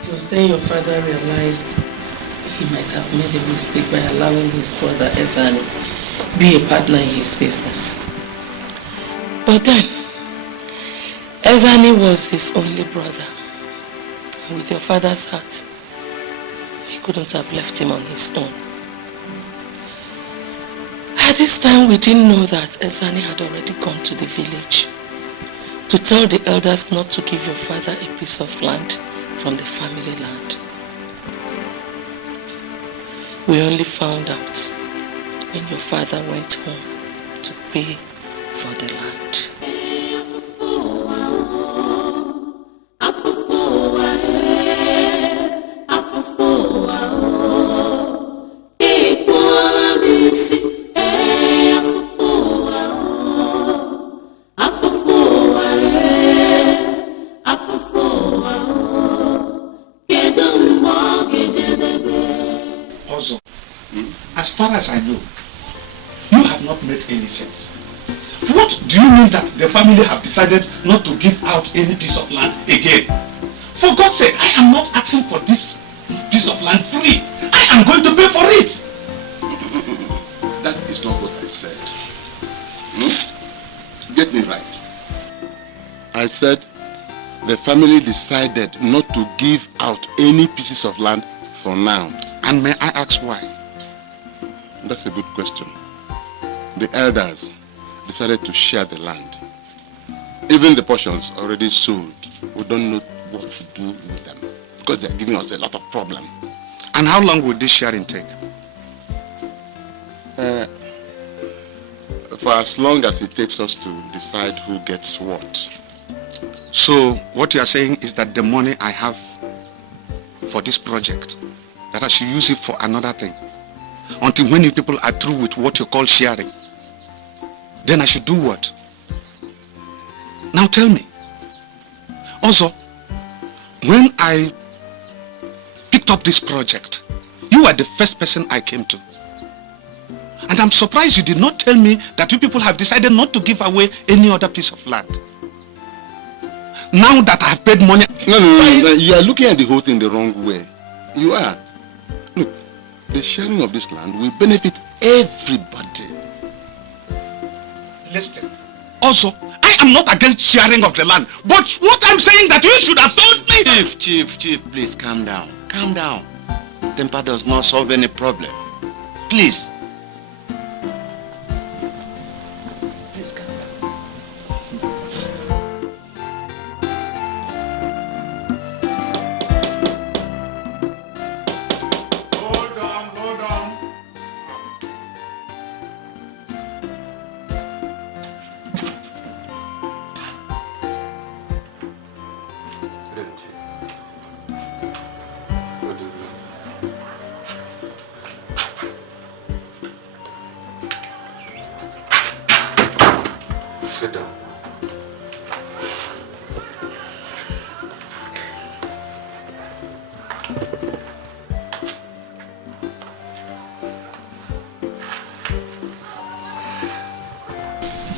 It was then your father realized he might have made a mistake by allowing his brother Ezeonu be a partner in his business. But then, Ezeonu was his only brother. And with your father's heart, he couldn't have left him on his own. At this time, we didn't know that Ezeonu had already gone to the village to tell the elders not to give your father a piece of land from the family land. We only found out when your father went home to pay for the land. As far as I know, you have not made any sense. What do you mean that the family have decided not to give out any piece of land again? For God's sake, I am not asking for this piece of land free. I am going to pay for it. is not what I said. Get me right. I said the family decided not to give out any pieces of land for now. And may I ask why? That's a good question. The elders decided to share the land. Even the portions already sold, we don't know what to do with them because they're giving us a lot of problem. And how long will this sharing take? For as long as it takes us to decide who gets what. So what you are saying is that the money I have for this project, that I should use it for another thing until when you people are through with what you call sharing. Then I should do what? Now tell me. Also, when I picked up this project, you were the first person I came to. And I'm surprised you did not tell me that you people have decided not to give away any other piece of land. Now that I have paid money... No, you are looking at the whole thing the wrong way. You are. Look, the sharing of this land will benefit everybody. Listen. Also, I am not against sharing of the land, but what I'm saying that you should have told me... Chief, please calm down. Calm down. Temper does not solve any problem. Please. Please calm down. Hold on. Sit down.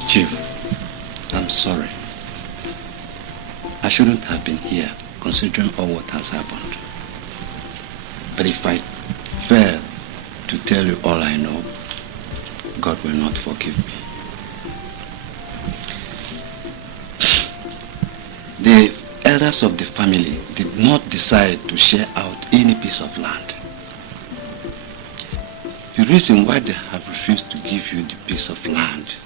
Chief, I'm sorry. I shouldn't have been here considering all what has happened. But if I fail to tell you all I know, God will not forgive me. The elders of the family did not decide to share out any piece of land. The reason why they have refused to give you the piece of land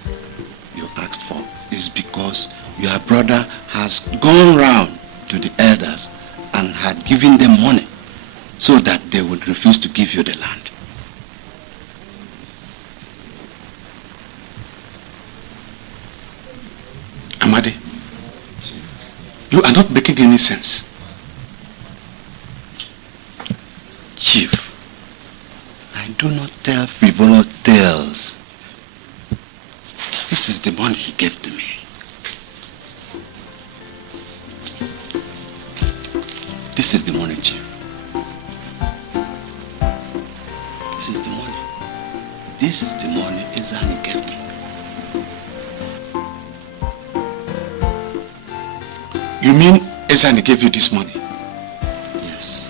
you asked for is because your brother has gone round to the elders and had given them money so that they would refuse to give you the land. Amadi, you are not making any sense. Chief, I do not tell frivolous tales. This is the money he gave to me. This is the money, Chief. This is the money. This is the money Ezeonu gave me. You mean Ezeonu gave you this money? Yes.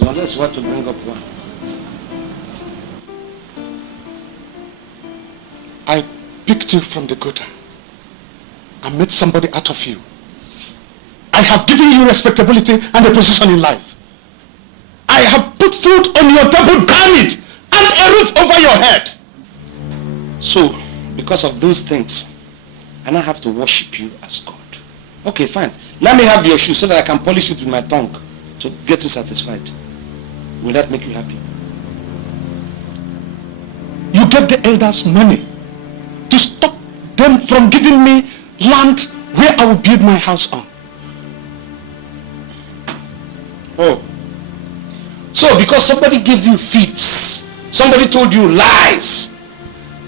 Unless you want to bring up one. I picked you from the gutter. I made somebody out of you. I have given you respectability and a position in life. I have put food on your table, garment, and a roof over your head. So, because of those things, I now have to worship you as God. Okay, fine. Let me have your shoe so that I can polish it with my tongue to get you satisfied. Will that make you happy? You gave the elders money to stop them from giving me land where I will build my house on. Oh. So because somebody gave you fibs, somebody told you lies,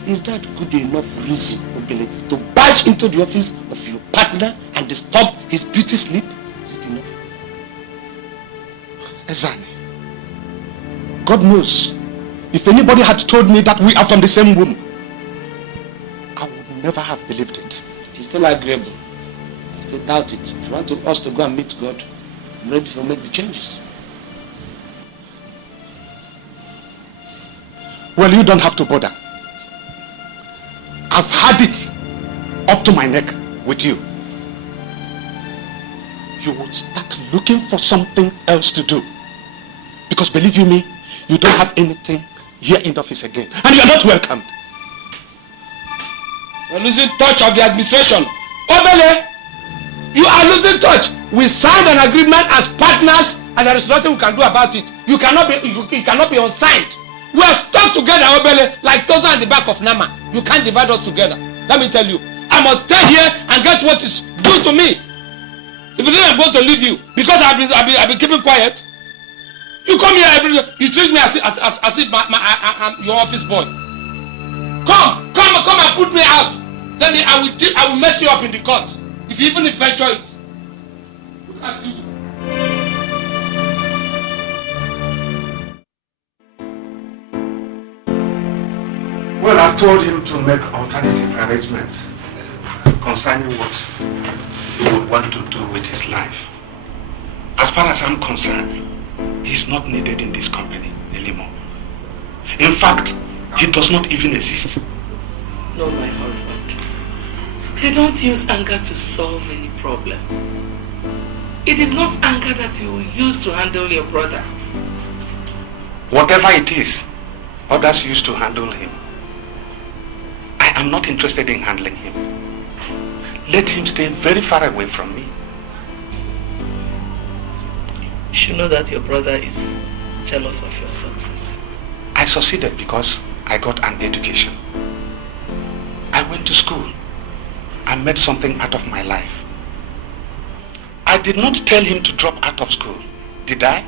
is that good enough reason, Obele, to barge into the office of your partner and disturb his beauty sleep? Is it enough? Ezani, God knows, if anybody had told me that we are from the same womb, I would never have believed it. It's still agreeable. I still doubt it. If you want us to go and meet God, I'm ready to make the changes. Well, you don't have to bother. I've had it up to my neck with you. You would start looking for something else to do. Because believe you me, you don't have anything here in the office again. And you are not welcome. You're losing touch of the administration. Obele, you are losing touch. We signed an agreement as partners and there is nothing we can do about it. You cannot be unsigned. We are stuck together, Obele, like Toza and the back of Nama. You can't divide us together. Let me tell you, I must stay here and get what is due to me. If you didn't, I'm going to leave you because I've been keeping quiet. You come here every day. You treat me as if I'm your office boy. Come and put me out. I will mess you up in the court. If you even venture it. Look at you. Well, I've told him to make alternative arrangement concerning what he would want to do with his life. As far as I'm concerned, he's not needed in this company anymore. In fact, he does not even exist. No, my husband. They don't use anger to solve any problem. It is not anger that you will use to handle your brother. Whatever it is, others used to handle him. I am not interested in handling him. Let him stay very far away from me. You should know that your brother is jealous of your success. I succeeded because I got an education. I went to school. I made something out of my life. I did not tell him to drop out of school, did I?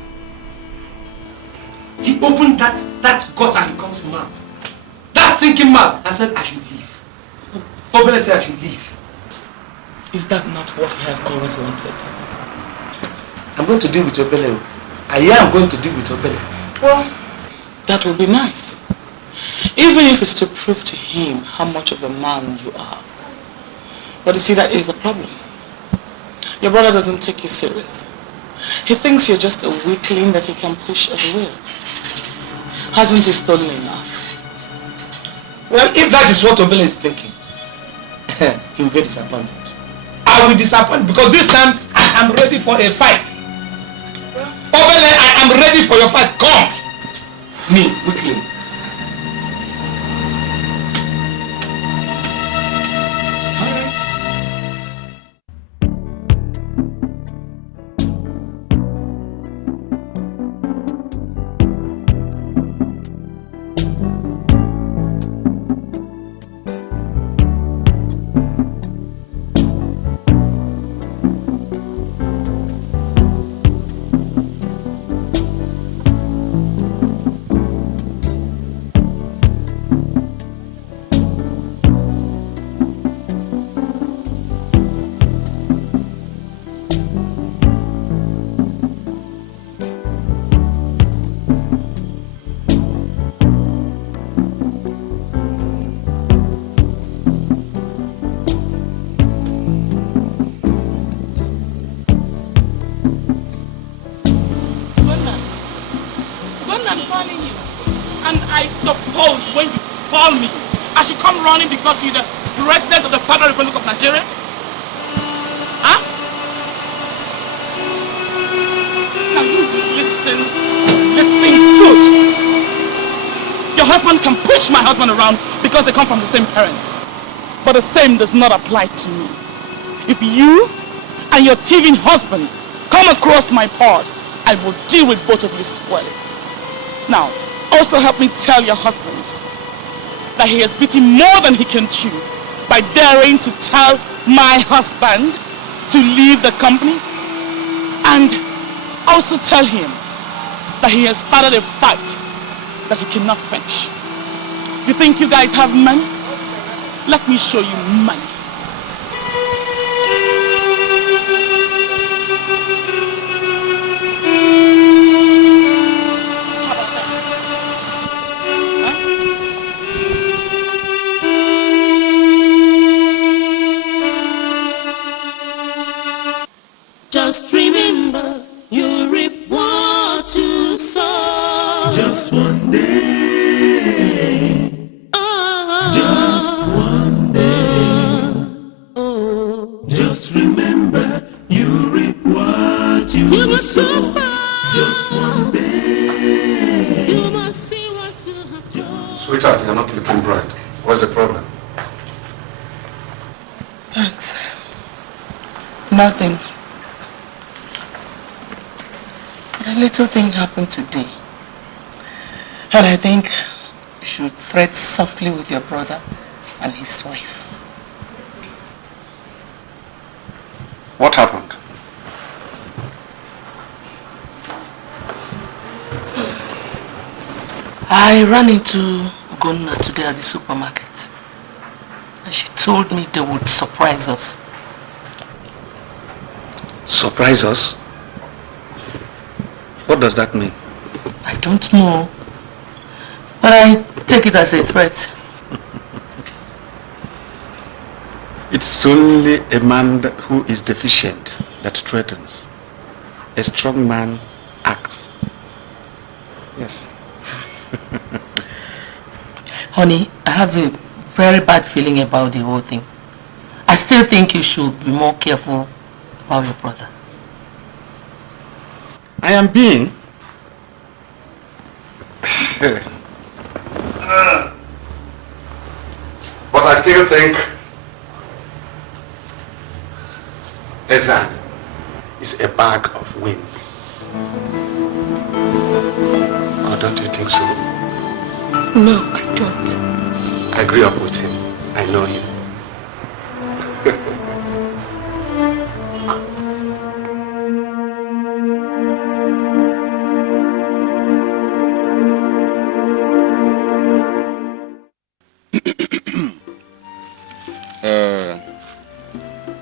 He opened that gutter and he comes mad. That's thinking mad and said I should leave. Obele said I should leave. Is that not what he has always wanted? I'm going to deal with Obele. I am going to deal with Obele. Well, that would be nice. Even if it's to prove to him how much of a man you are. But you see, that is the problem. Your brother doesn't take you serious. He thinks you're just a weakling that he can push at will. Hasn't he stolen enough? Well, if that is what Obele is thinking, he will get disappointed. I will disappoint because this time I am ready for a fight. Obele, I am ready for your fight. Come! Me, weakling. Because you're the president of the Federal Republic of Nigeria? Huh? Now you listen good. Your husband can push my husband around because they come from the same parents. But the same does not apply to me. If you and your thieving husband come across my pod, I will deal with both of you squarely. Now, also help me tell your husband that he has beaten more than he can chew by daring to tell my husband to leave the company. And also tell him that he has started a fight that he cannot finish. You think you guys have money? Let me show you money. Just remember, you reap what you sow. Just one day. Just one day. Just remember, you reap what you sow. Just one day. You must see what you have done. Sweetheart, you're not looking bright. What's the problem? Thanks. Nothing. A little thing happened today. And I think you should tread softly with your brother and his wife. What happened? I ran into Ugonna today at the supermarket. And she told me they would surprise us. Surprise us? What does that mean? I don't know. But I take it as a threat. It's only a man who is deficient that threatens. A strong man acts. Yes. Honey, I have a very bad feeling about the whole thing. I still think you should be more careful about your brother. I am being. But I still think Ezeonu is a bag of wind. Or don't you think so? No, I don't. I grew up with him. I know him.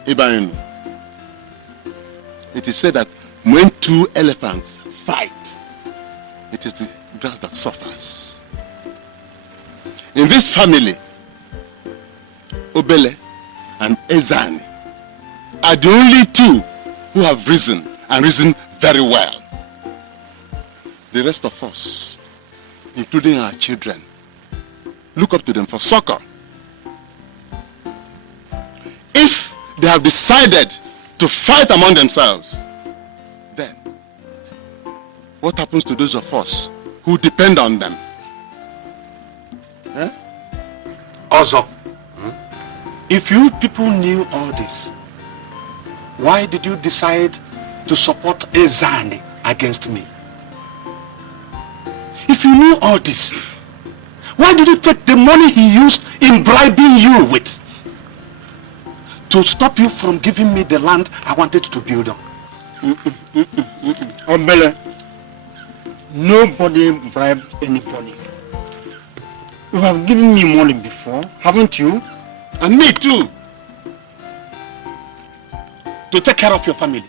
Eviction. It is said that when two elephants fight, it is the grass that suffers. In this family, Obele and Ezeonu are the only two who have risen, and risen very well. The rest of us, including our children, look up to them for succor. If they have decided to fight among themselves, then what happens to those of us who depend on them? Eh? Also, if you people knew all this, why did you decide to support Ezeonu against me? If you knew all this, why did you take the money he used in bribing you with to stop you from giving me the land I wanted to build on? Obele, nobody bribed anybody. You have given me money before, haven't you? And me too. To take care of your family,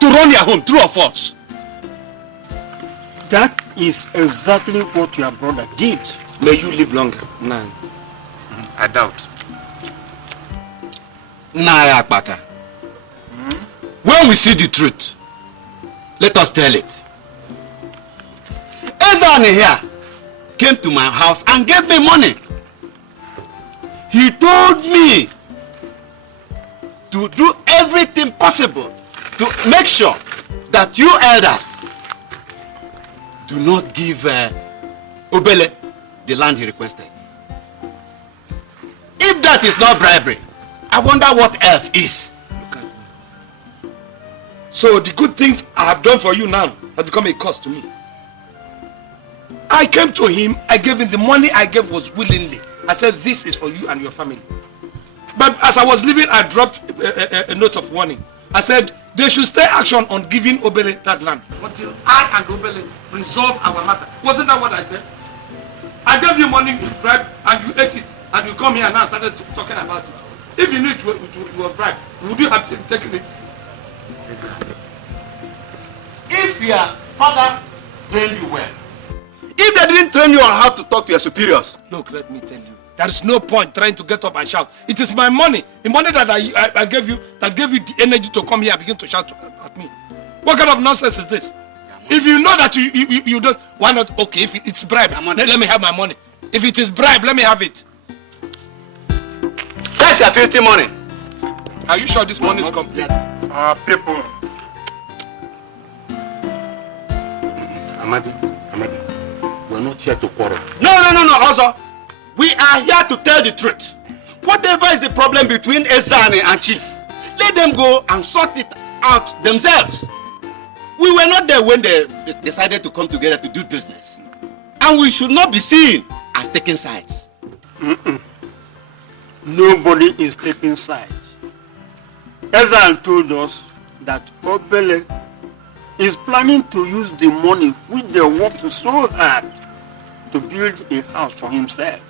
to run your home, true of us. That is exactly what your brother did. May you live longer. No. I doubt. Naya Akbaka. When we see the truth, let us tell it. Ezeonu here came to my house and gave me money. He told me to do everything possible to make sure that you elders do not give Obele the land he requested. If that is not bribery, I wonder what else is. Look at me. So the good things I have done for you now has become a cost to me. I came to him, I gave him the money I gave was willingly. I said, this is for you and your family. But as I was leaving, I dropped a note of warning. I said, they should stay action on giving Obele that land until I and Obele resolve our matter. Wasn't that what I said? I gave you money, you bribe, and you ate it. And you come here and now started talking about it. If you knew it was bribe, would you have taken it? If your father trained you well, if they didn't train you on how to talk to your superiors. Look, let me tell you. There is no point trying to get up and shout. It is my money. The money that I gave you, that gave you the energy to come here and begin to shout at me. What kind of nonsense is this? If you know that you don't, why not? Okay, if it's bribe, let me have my money. If it is bribe, let me have it. That's your 50 money. Are you sure this money is complete? People. Amadi, we're not here to quarrel. No, also. We are here to tell the truth. Whatever is the problem between Ezeonu and Chief, let them go and sort it out themselves. We were not there when they decided to come together to do business. And we should not be seen as taking sides. Nobody is taking sides. Ezeonu told us that Obele is planning to use the money which they worked so hard to build a house for himself.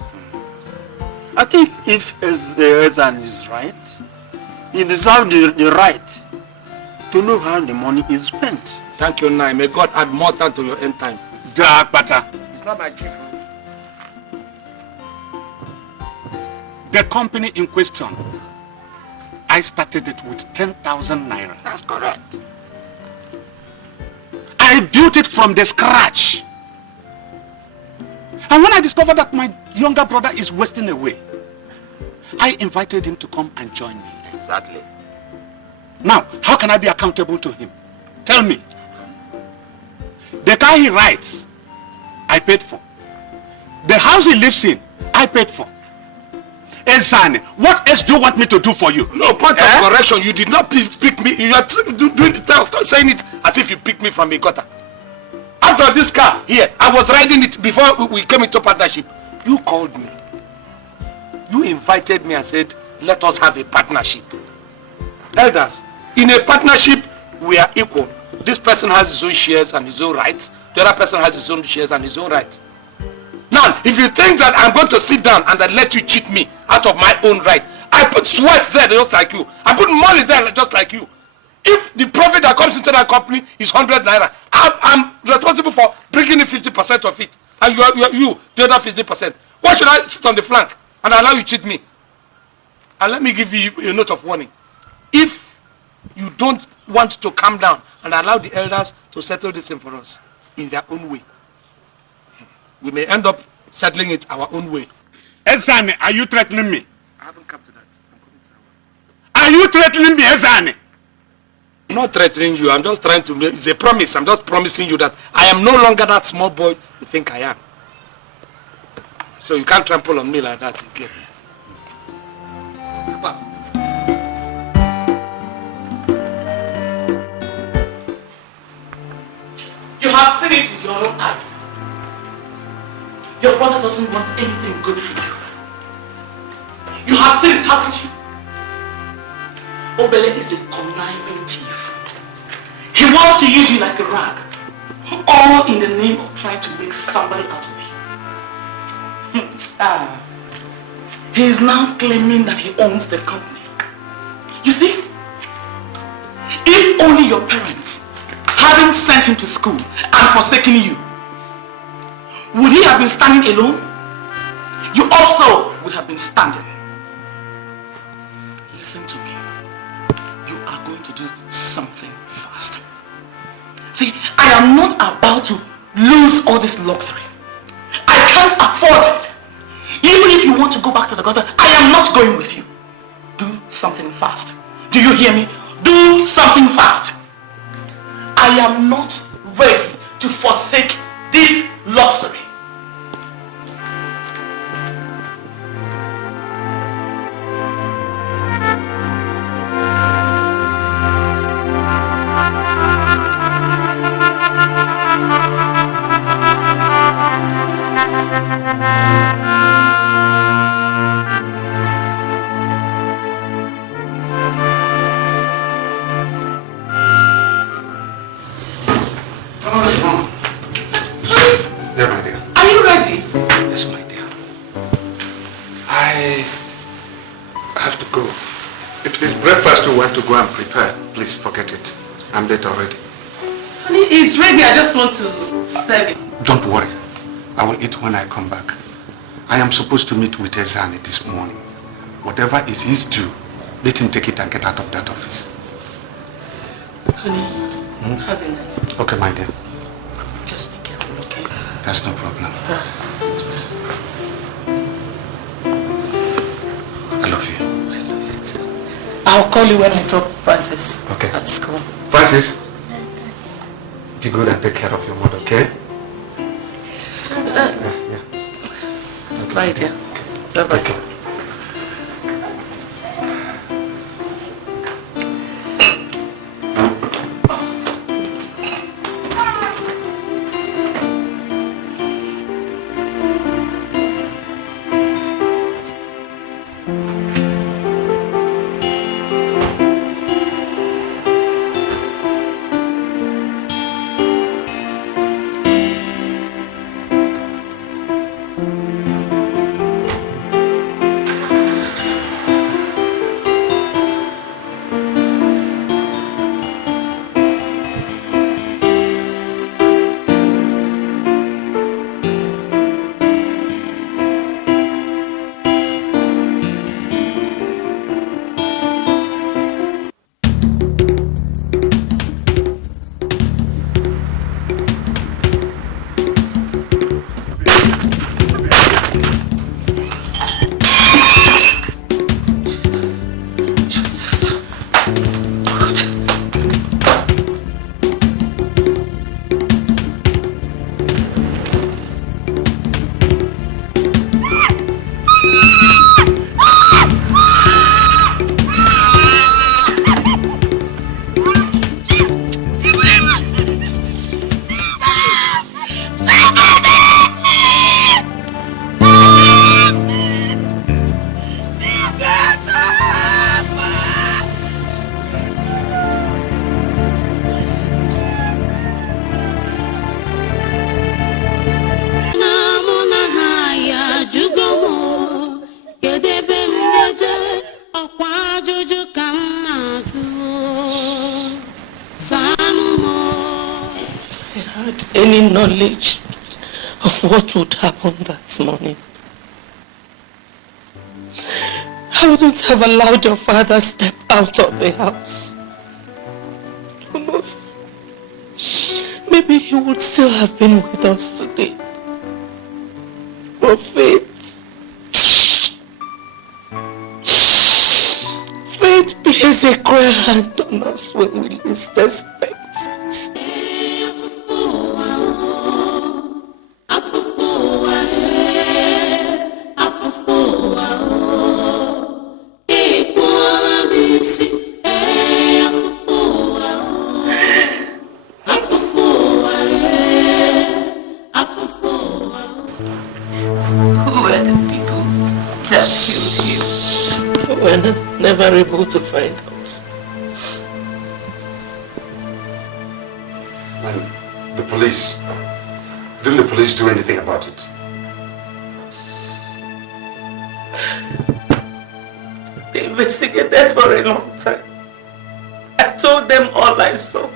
I think if Ezeonu is right, he deserves the right to know how the money is spent. Thank you, Nai. May God add more time to your end time. Dark butter. It's not my gift. The company in question, I started it with 10,000 naira. That's correct. I built it from the scratch. And when I discovered that my younger brother is wasting away, I invited him to come and join me. Exactly. Now, how can I be accountable to him? Tell me. The car he rides, I paid for. The house he lives in, I paid for. Ezeonu, what else do you want me to do for you? No, point of correction. You did not pick me. You are doing the saying it as if you picked me from a gutter. After this car here, I was riding it before we came into partnership. You called me. You invited me and said, let us have a partnership. Elders, in a partnership, we are equal. This person has his own shares and his own rights. The other person has his own shares and his own rights. Now, if you think that I'm going to sit down and then let you cheat me out of my own right, I put sweat there just like you. I put money there just like you. If the profit that comes into that company is 100 naira, I'm responsible for bringing in 50% of it. And you the other 50%. Why should I sit on the flank and allow you cheat me? And let me give you a note of warning. If you don't want to calm down and allow the elders to settle this thing for us in their own way, we may end up settling it our own way. Ezeonu, are you threatening me? I haven't come to that. Are you threatening me, Ezeonu? I'm not threatening you. I'm just trying to. It's a promise. I'm just promising you that I am no longer that small boy you think I am. So you can't trample on me like that again. You have seen it with your own eyes. Your brother doesn't want anything good for you. You have seen it, haven't you? Obele is a conniving thief. He wants to use you like a rag, all in the name of trying to make somebody out of you. He is now claiming that he owns the company. You see, if only your parents hadn't sent him to school and forsaken you, would he have been standing alone? You also would have been standing. Listen to me. You are going to do something fast. See, I am not about to lose all this luxury. I can't afford it. Even if you want to go back to the gutter, I am not going with you. Do something fast. Do you hear me? Do something fast. I am not ready to forsake this luxury. guys too want to go and prepare. Please forget it. I'm late already. Honey, it's ready. I just want to serve it. Don't worry. I will eat when I come back. I am supposed to meet with Ezeonu this morning. Whatever is his due, let him take it and get out of that office. Honey, have a nice day. Okay, my dear. Just be careful, okay? That's no problem. I love you. I love you too. I'll call you when I drop Francis at school. Francis? Be good and take care of your mother, okay? Yeah. Okay. Bye, dear. Bye-bye. Okay. Any knowledge of what would happen that morning, I wouldn't have allowed your father step out of the house. Who knows? Maybe he would still have been with us today. But fate plays a cruel hand on us when we least expect it. Never able to find out. And the police? Didn't the police do anything about it? They investigated for a long time. I told them all I saw.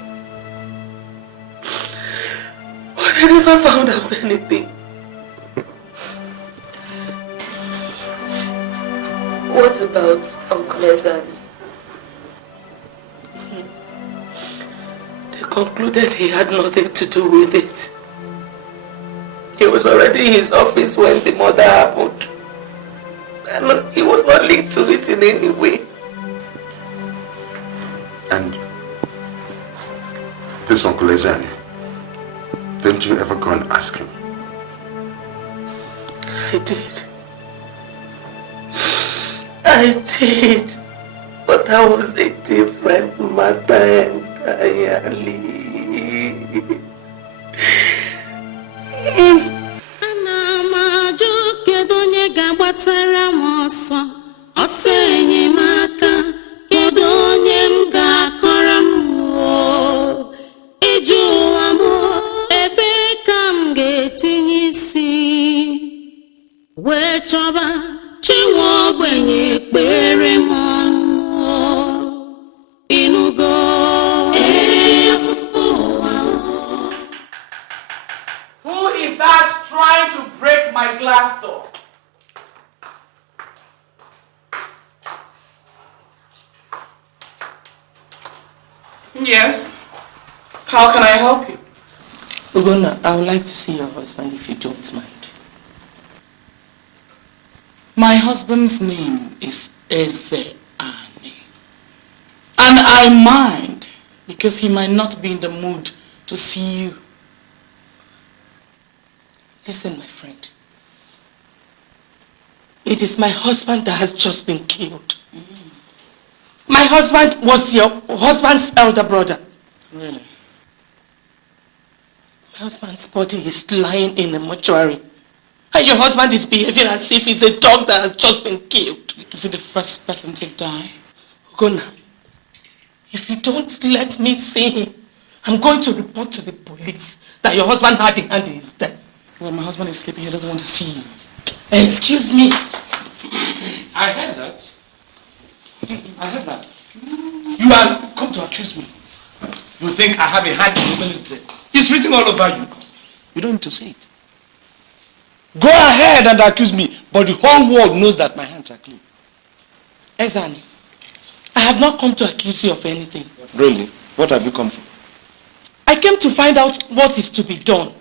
But they never found out anything. What about Uncle Ezeonu? They concluded he had nothing to do with it. He was already in his office when the murder happened. And he was not linked to it in any way. And this Uncle Ezeonu, didn't you ever go and ask him? I did. I did, but that was a different matter entirely. trying to break my glass door. Yes. How can I help you? Ugonna, I would like to see your husband if you don't mind. My husband's name is Ezeonu. And I mind because he might not be in the mood to see you. Listen, my friend. It is my husband that has just been killed. My husband was your husband's elder brother. Really? My husband's body is lying in a mortuary. And your husband is behaving as if he's a dog that has just been killed. Is he the first person to die? Ugonna, if you don't let me see him, I'm going to report to the police that your husband had a hand in his death. Well, my husband is sleeping. He doesn't want to see you. Excuse me. I heard that. I heard that. You are come to accuse me. You think I have a hand in the woman's death. It's written all over you. You don't need to say it. Go ahead and accuse me, but the whole world knows that my hands are clean. Ezeonu, I have not come to accuse you of anything. Really? What have you come for? I came to find out what is to be done.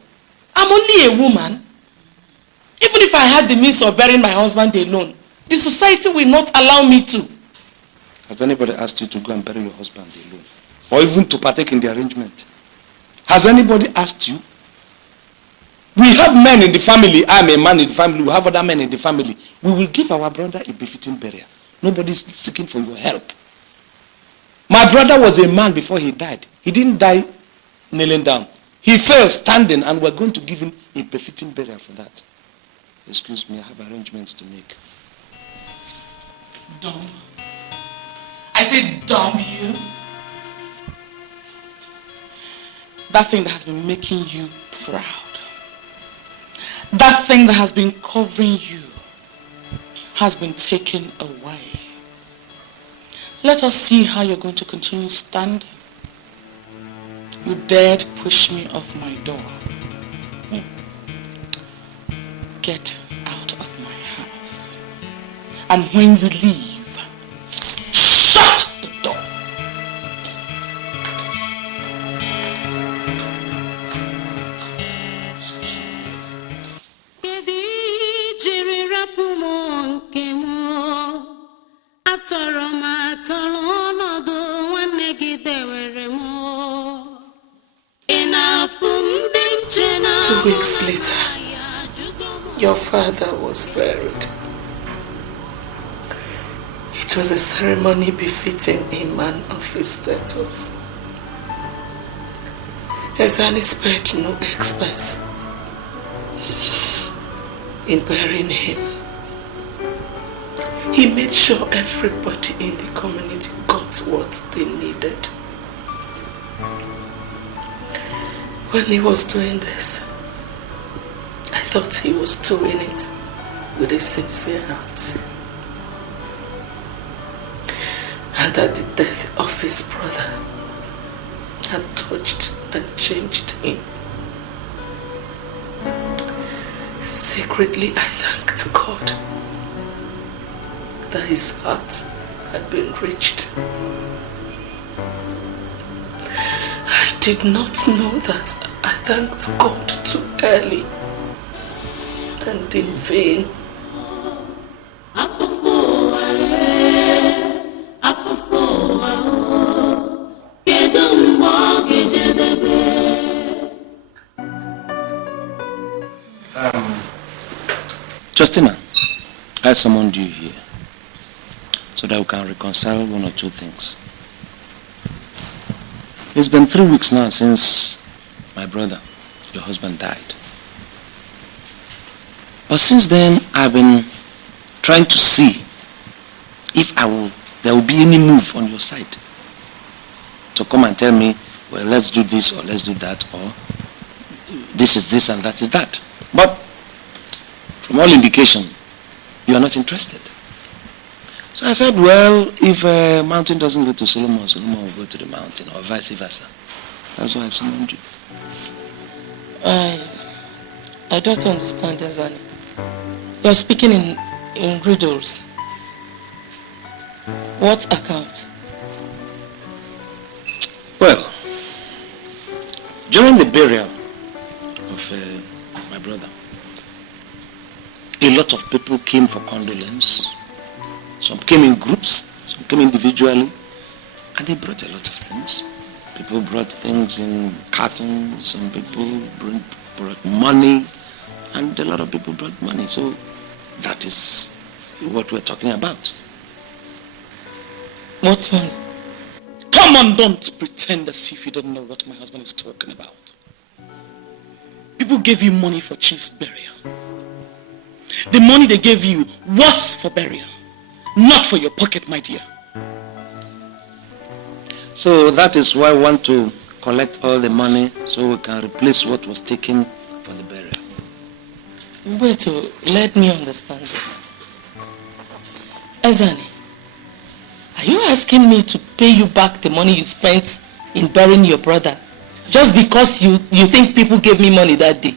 I'm only a woman. Even if I had the means of burying my husband alone, the society will not allow me to. Has anybody asked you to go and bury your husband alone? Or even to partake in the arrangement? Has anybody asked you? We have men in the family. I'm a man in the family. We have other men in the family. We will give our brother a befitting burial. Nobody is seeking for your help. My brother was a man before he died. He didn't die kneeling down. He fell standing, and we're going to give him a befitting burial for that. Excuse me, I have arrangements to make. Dumb. I said dumb you. That thing that has been making you proud. That thing that has been covering you has been taken away. Let us see how you're going to continue standing. You dared push me off my door. Get out of my house. And when you leave, shut the door. Two weeks later, your father was buried. It was a ceremony befitting a man of his status. Ezeonu spared no expense in burying him. He made sure everybody in the community got what they needed. When he was doing this, I thought he was doing it with a sincere heart. And that the death of his brother had touched and changed him. Secretly, I thanked God that his heart had been reached. I did not know that I thanked God too early and in vain. Justina, I summoned you here so that we can reconcile one or two things. It's been 3 weeks now since my brother, your husband, died. But since then, I've been trying to see if there will be any move on your side to come and tell me, well, let's do this or let's do that, or this is this and that is that. But from all indication, you are not interested. So I said, well, if a mountain doesn't go to Solomon, Solomon will go to the mountain, or vice versa. That's why I summoned you. I I don't understand, Ezeonu. You're speaking in riddles. What account? Well, during the burial of my brother, a lot of people came for condolence. Some came in groups, some came individually, and they brought a lot of things. People brought things in cartons, some people brought money, and a lot of people brought money. So that is what we're talking about. What money? Come on, don't pretend as if you don't know what my husband is talking about. People gave you money for Chief's burial. The money they gave you was for burial, not for your pocket, my dear. So that is why I want to collect all the money so we can replace what was taken for the burial. Wait, let me understand this. Ezeonu, are you asking me to pay you back the money you spent in burying your brother just because you think people gave me money that day?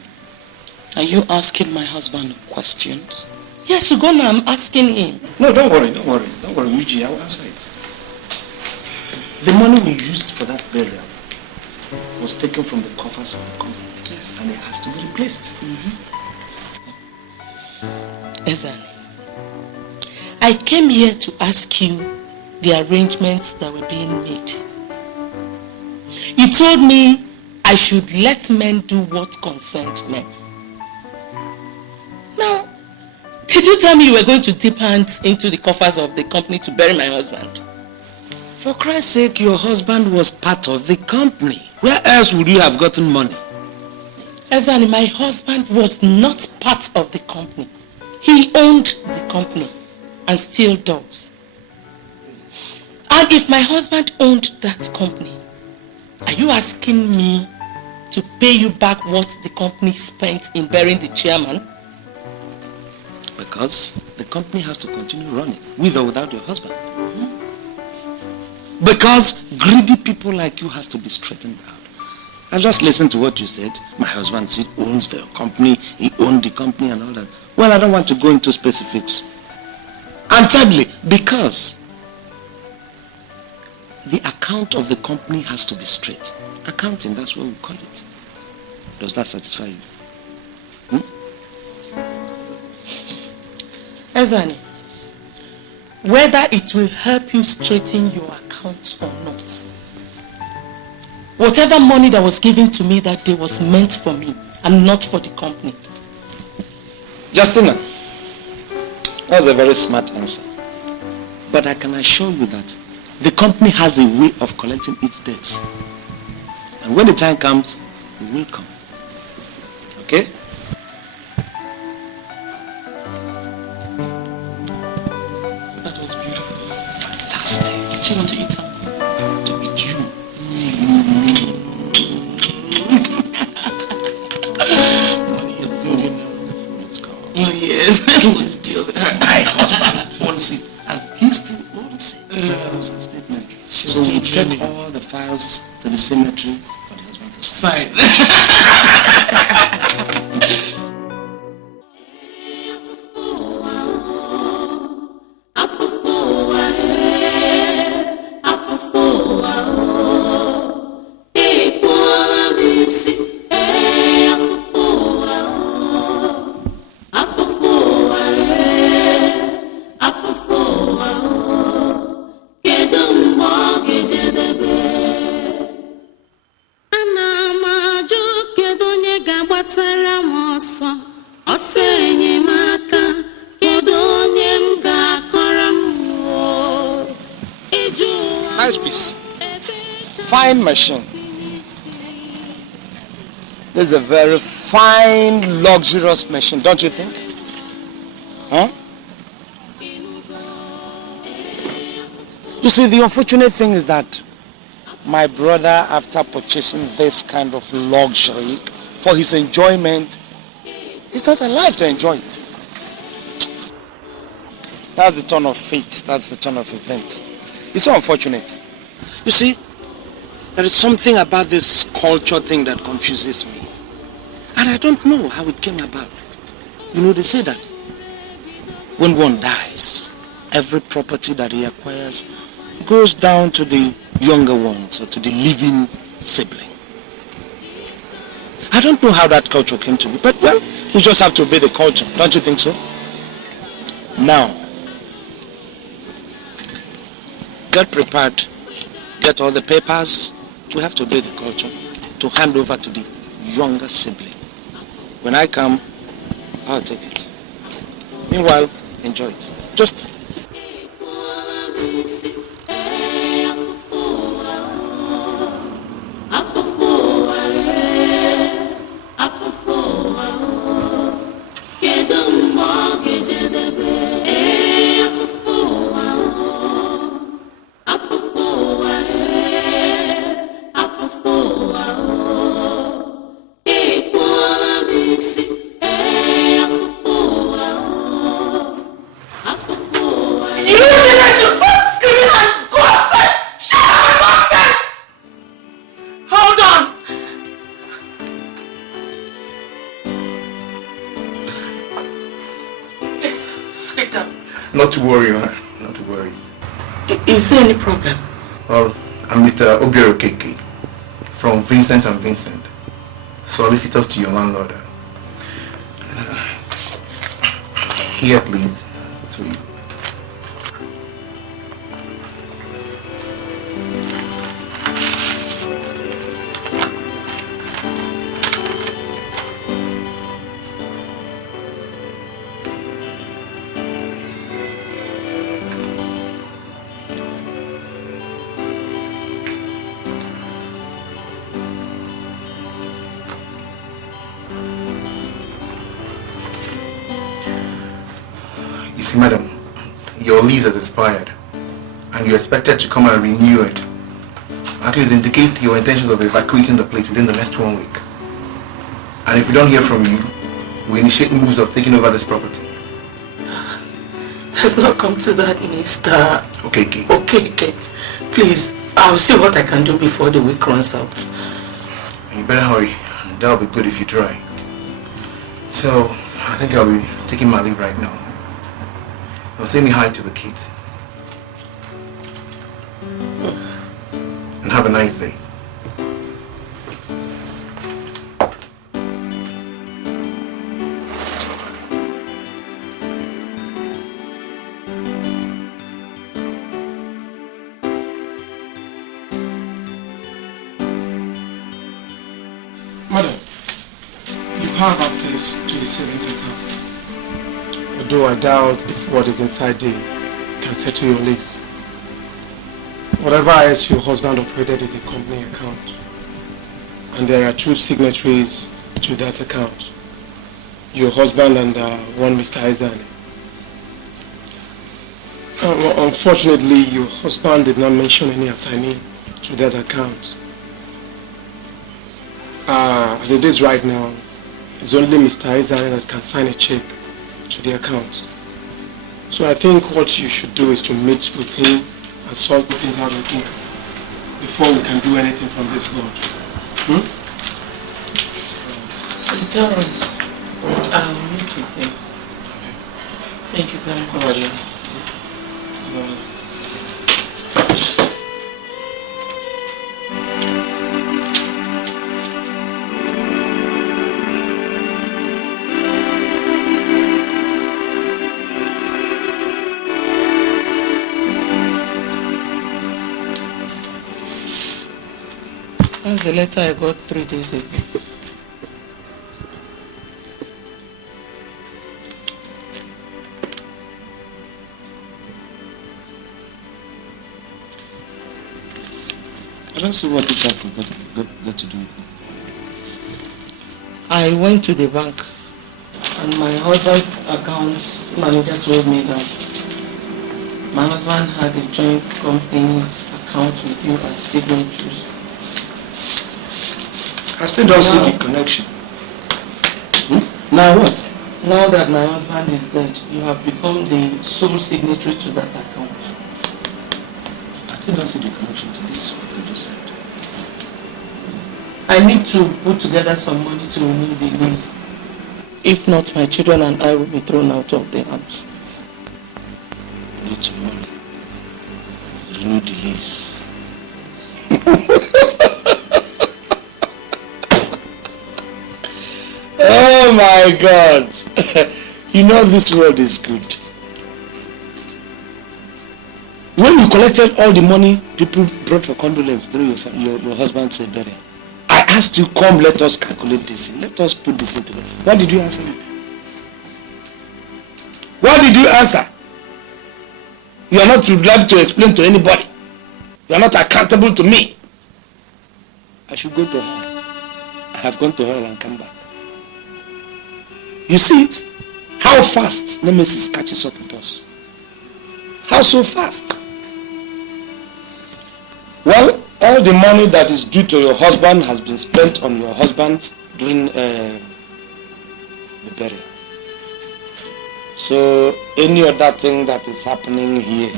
Are you asking my husband questions? Yes, Ugonna, I'm asking him. No, don't worry, Miji, I will answer it. The money we used for that burial was taken from the coffers of the company. Yes. And it has to be replaced. Ezeonu, I came here to ask you the arrangements that were being made. You told me I should let men do what concerned men. Now, did you tell me you were going to dip hands into the coffers of the company to bury my husband? For Christ's sake, your husband was part of the company. Where else would you have gotten money? Ezeonu, my husband was not part of the company. He owned the company and still does. And if my husband owned that company, are you asking me to pay you back what the company spent in burying the chairman? Because the company has to continue running, with or without your husband. Because greedy people like you has to be straightened out. I just listened to what you said. My husband owns the company, he owned the company and all that. Well, I don't want to go into specifics. And thirdly, because the account of the company has to be straight. Accounting, that's what we call it. Does that satisfy you? Ezeonu, whether it will help you straighten your accounts or not, whatever money that was given to me that day was meant for me and not for the company. Justina, that was a very smart answer. But I can assure you that the company has a way of collecting its debts. And when the time comes, it will come. Okay? That was beautiful. Fantastic. She want to eat something? To eat you. Money is food. Oh yes. My husband owns it, and he still owns it. That was a statement. So we take all the files to the cemetery for the husband to sign. Nice piece. Fine machine. This is a very fine, luxurious machine, don't you think? Huh? You see, the unfortunate thing is that my brother, after purchasing this kind of luxury for his enjoyment, is not alive to enjoy it. That's the turn of fate. That's the turn of event. It's so unfortunate. You see, there is something about this culture thing that confuses me. And I don't know how it came about. You know, they say that when one dies, every property that he acquires goes down to the younger ones or to the living sibling. I don't know how that culture came to be, but well, we just have to obey the culture. Don't you think so? Now, get prepared, get all the papers. We have to obey the culture to hand over to the younger sibling. When I come, I'll take it. Meanwhile, enjoy it. Just... Not to worry, man. Not to worry. Is there any problem? Well, I'm Mr. Obiero Keke from Vincent and Vincent, solicitors to your landlord. Here, please. It's for you. Madam, your lease has expired and you're expected to come and renew it. At least indicate your intention of evacuating the place within the next 1 week. And if we don't hear from you, we initiate moves of taking over this property. Let's not come to that, Mr. Okay, okay. Okay. Please, I'll see what I can do before the week runs out. You better hurry. That'll be good if you try. So, I think I'll be taking my leave right now. Well, say me hi to the kids. And have a nice day. Madam, you have access to the savings account. Although I doubt if what is inside there can settle your lease. Whatever else your husband operated is a company account. And there are 2 signatories to that account. Your husband and one Mr. Ezeonu. Unfortunately, your husband did not mention any assignee to that account. As it is right now, it's only Mr. Ezeonu that can sign a check to the account. So I think what you should do is to meet with him and sort things out with him before we can do anything from this lodge. It's alright. I'll meet with him. Thank you very much. That's the letter I got 3 days ago. I don't see what this has got to do with me. I went to the bank and my husband's account manager told me that my husband had a joint company account with you as signatories. I still don't see the connection. Now what? Now that my husband is dead, you have become the sole signatory to that account. I still don't see the connection to this, what I just said. I need to put together some money to renew the lease. If not, my children and I will be thrown out of the house. Need some money. Renew the lease. Oh my God! You know this world is good. When you collected all the money people brought for condolence during your husband's burial, I asked you, come, let us calculate this. Let us put this into it. What did you answer me? What did you answer? You are not allowed to explain to anybody. You are not accountable to me. I should go to hell. I have gone to hell and come back. You see it? How fast Nemesis catches up with us. How so fast? Well, all the money that is due to your husband has been spent on your husband during the burial. So any other thing that is happening here,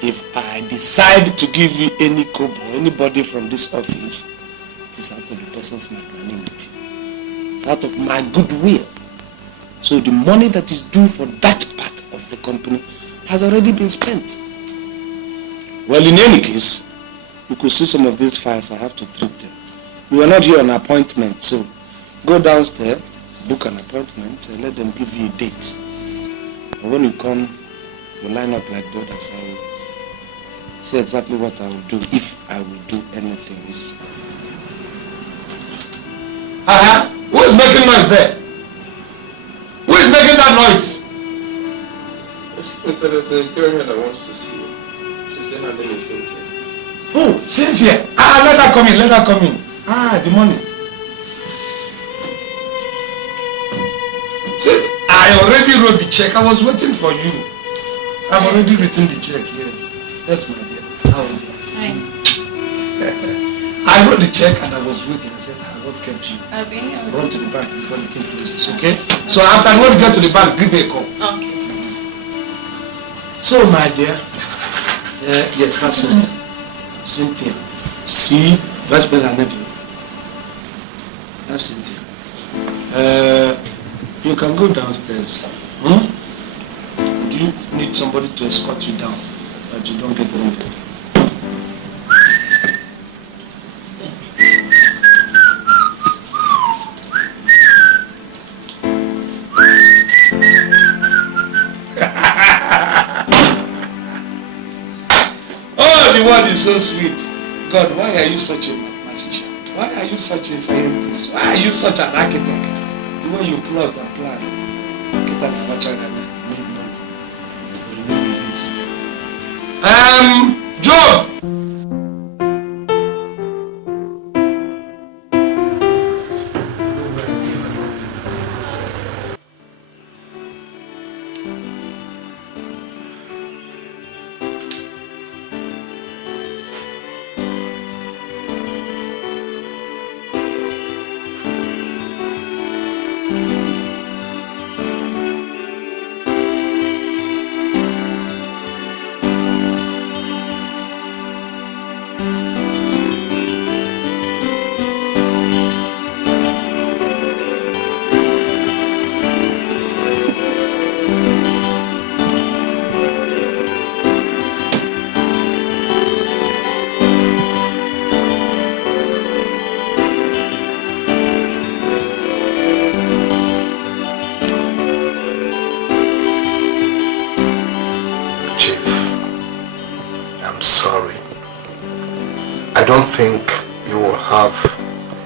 if I decide to give you any kobo, anybody from this office, it is out of the person's magnanimity. It's out of my goodwill. So the money that is due for that part of the company has already been spent. Well, in any case, you could see some of these files. I have to treat them. You are not here on appointment, so go downstairs, book an appointment, and let them give you a date. And when you come, you line up like the others. I will say exactly what I will do, if I will do anything. Who is making noise there? Who is making that noise? There's a girl here that wants to see you. She said her name is Cynthia. Oh, Cynthia! Let her come in, let her come in. The money. See, I already wrote the check. I was waiting for you. I've already written the check, yes. That's my dear. How are you? Hi. I wrote the check and I was waiting. I said, what kept you? I'll be here. Run to the bank before the thing closes, okay? So after when you get to the bank, give me a call. Okay. So, my dear, yes, that's Cynthia. Cynthia. See, let's spell her name. That's Cynthia. You can go downstairs. Do you need somebody to escort you down, but you don't get wounded? The word is so sweet. God, why are you such a mathematician? Why are you such a scientist? Why are you such an architect? The way you plot and plan. Job! I don't think you will have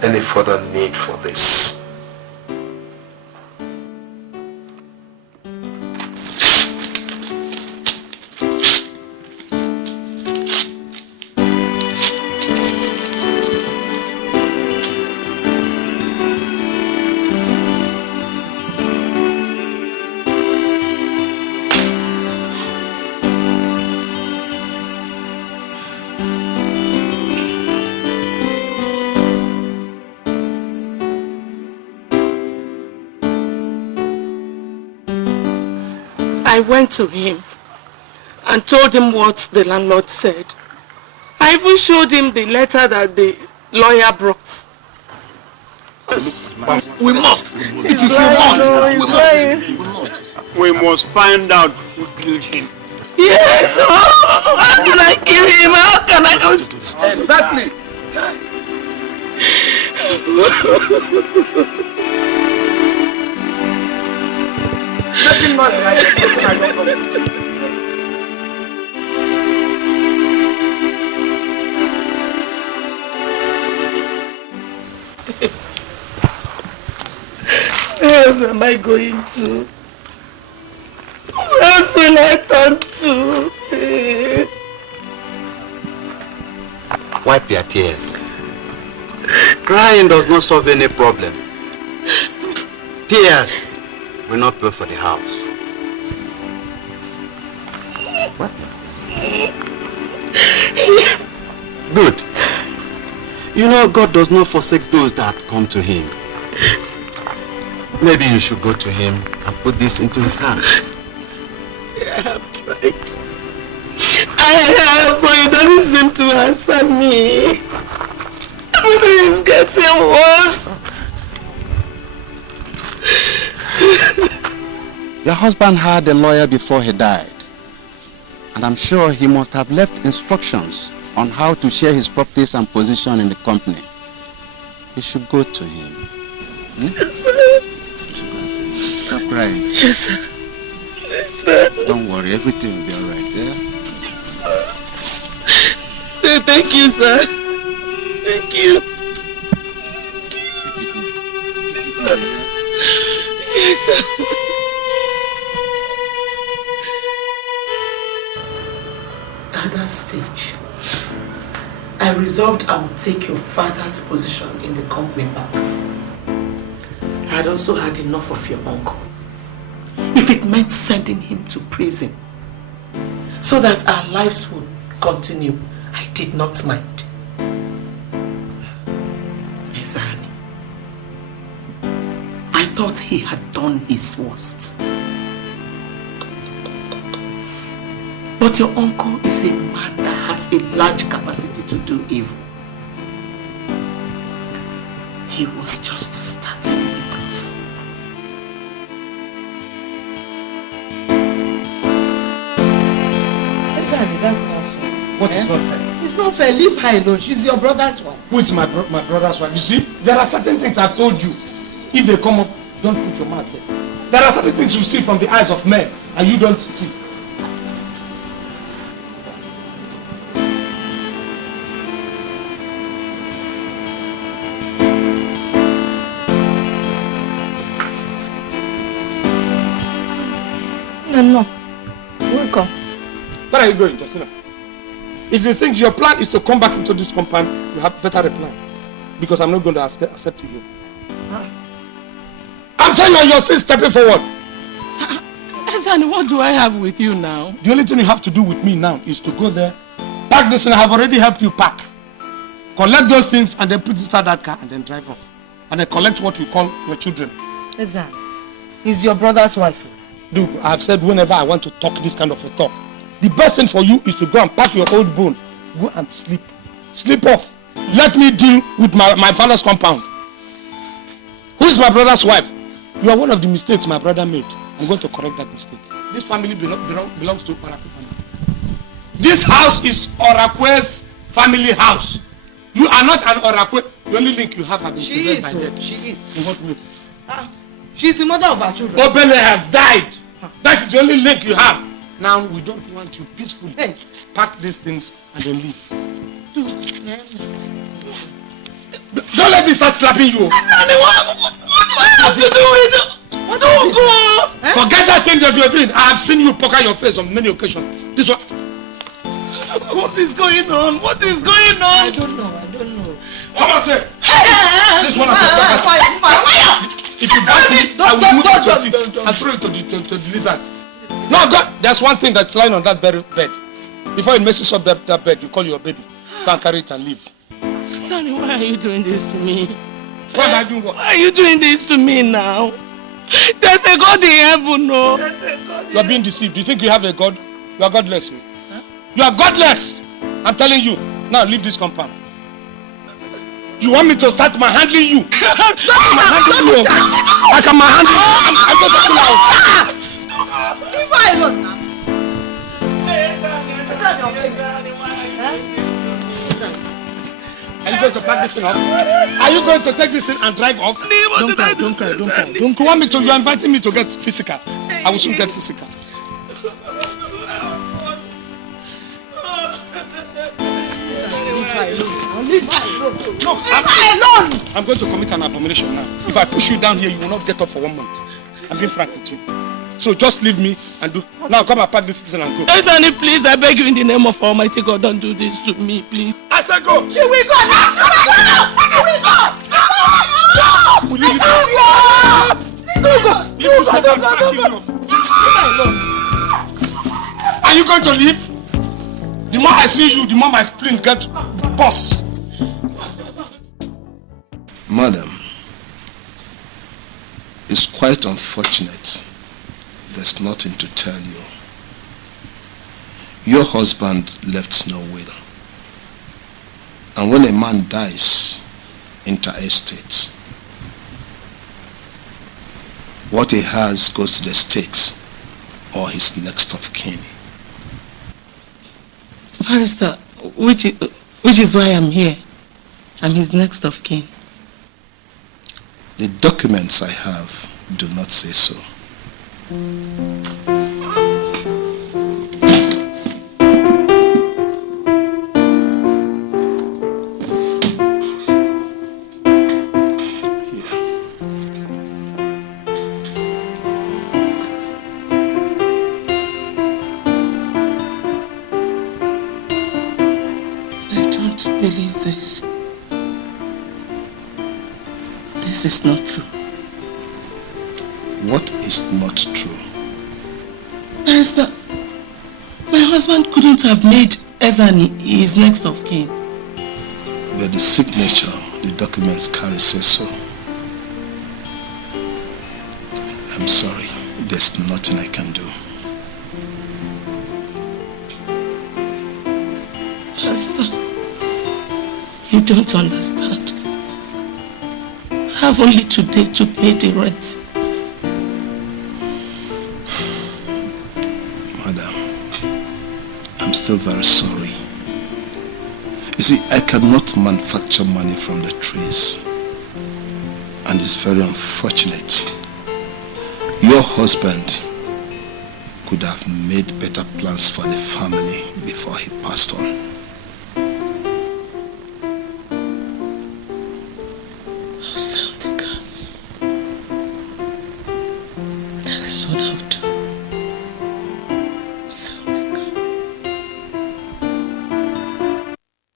any further need for this. I went to him and told him what the landlord said. I even showed him the letter that the lawyer brought. We must. It is a must. We must find out who killed him. Yes! Oh, how can I kill him? How can I go? Exactly. Making noise like I don't know. Where else am I going to? Who else will I turn to? Wipe your tears. Crying does not solve any problem. Tears will not pay for the house. What? Good. You know, God does not forsake those that come to him. Maybe you should go to him and put this into his hands. I have tried. I have, but he doesn't seem to answer me. Everything is getting worse. Your husband had a lawyer before he died. And I'm sure he must have left instructions on how to share his properties and position in the company. You should go to him. Yes, sir. Stop crying. Yes, sir. Yes, sir. Don't worry, everything will be alright, yeah? Yes, sir. Thank you, sir. Thank you. Yes, sir. Yes, sir. At that stage, I resolved I would take your father's position in the company back. I had also had enough of your uncle. If it meant sending him to prison so that our lives would continue, I did not mind. Ezeonu, I thought he had done his worst. But your uncle is a man that has a large capacity to do evil. He was just starting with us. Ezeonu, that's not fair. What is not fair? It's not fair. Leave her alone. She's your brother's wife. Who is my brother's wife? You see, there are certain things I've told you. If they come up, don't put your mouth there. There are certain things you see from the eyes of men and you don't see. No. Welcome. Where are you going, Justina? If you think your plan is to come back into this compound, you have better plan. Because I'm not going to accept you here. I'm saying you're still stepping forward. Ezeonu, what do I have with you now? The only thing you have to do with me now is to go there, pack this, and I have already helped you pack. Collect those things and then put inside that car and then drive off. And then collect what you call your children. Ezeonu, he's your brother's wife. Dude, I've said whenever I want to talk this kind of a talk, the best thing for you is to go and pack your old bone. Go and sleep. Sleep off. Let me deal with my father's compound. Who is my brother's wife? You are one of the mistakes my brother made. I'm going to correct that mistake. This family belongs to Orakwe family. This house is Orakwe's family house. You are not an Orakwe. The only link you have been severed by death. She is. In what ways? She's the mother of our children. Obele has died. That is the only link you have. Now we don't want you peacefully. Hey. Pack these things and then leave. Don't let me start slapping you. What do I have to do with it? What do you go? Forget that thing that you are doing. I have seen you poke your face on many occasions. This one. What is going on? What is going on? I don't know. Come on, say. This one of your if you bite me, I will move it to your teeth and throw it to the lizard. No, God, there's one thing that's lying on that bed. Before it messes up that bed, you call your baby. Go and carry it and leave. Sonny, why are you doing this to me? Why am I doing what? Why are you doing this to me now? There's a God in heaven, no? You are being deceived. Do you think you have a God? You are godless. Huh? You are godless. I'm telling you. Now leave this compound. You want me to start manhandling you? Like I'm manhandling you. I'm going to the house. Leave her alone now. Are you going to pack this thing off? Are you going to take this thing and drive off? Don't cry. You want me to? You're inviting me to get physical. I will soon get physical. Leave her alone. No, leave her alone. I'm going to commit an abomination now. If I push you down here, you will not get up for 1 month. I'm being frank with you. So just leave me and do. Now come and pack this thing and go. Ezeonu, please, I beg you in the name of Almighty God, don't do this to me, please. I said go. She will go now. She will go. Will you Are you going to leave? The more I see you, the more my spleen gets burst. Madam, it's quite unfortunate. There's nothing to tell you. Your husband left no will. And when a man dies interstate, what he has goes to the stakes or his next of kin. Barrister, which is why I'm here. I'm his next of kin. The documents I have do not say so. Believe this. This is not true. What is not true? Barrister, my husband couldn't have made Ezeonu his next of kin. But the signature the documents carry says so. I'm sorry. There's nothing I can do. Barrister, you don't understand. I have only today to pay the rent. Madam, I'm still very sorry. You see, I cannot manufacture money from the trees. And it's very unfortunate. Your husband could have made better plans for the family before he passed on.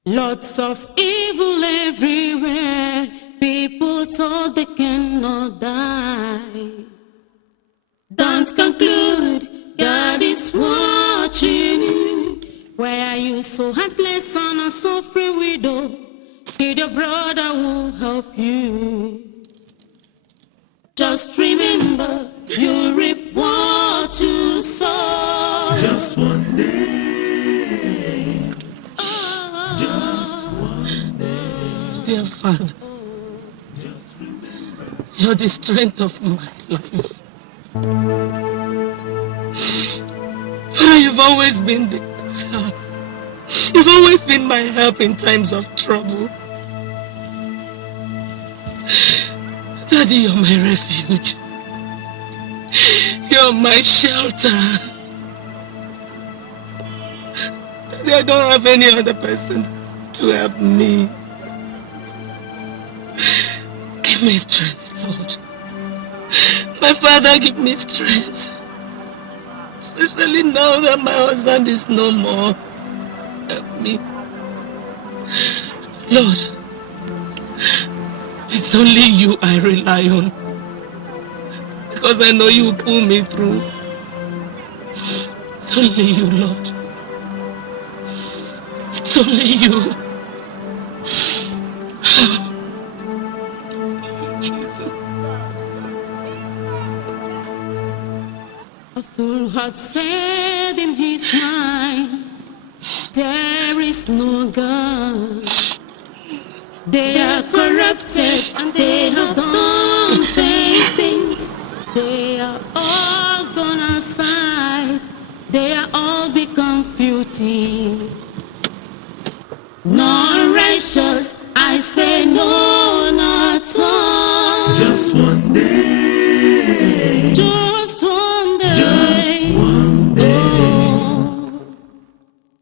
Lots of evil everywhere. People thought they cannot die. Don't conclude, God is watching you. Why are you so heartless and a suffering widow? Kid, your brother will help you. Just remember, you reap what you sow. Just one day. Just one day. Dear Father, you're the strength of my life. Father, you've always been the help. You've always been my help in times of trouble. Daddy, you're my refuge. You're my shelter. Daddy, I don't have any other person to help me. Give me strength, Lord. My Father, give me strength. Especially now that my husband is no more. Help me. Lord, it's only you I rely on. Because I know you will pull me through. It's only you, Lord. It's only you. Jesus. A fool had said in his mind, there is no God. They are corrupted and they have done vain things. They are all gone aside. They are all become filthy. Non-righteous, I say no, not one. Just one day. Just one day. Just one day. Oh.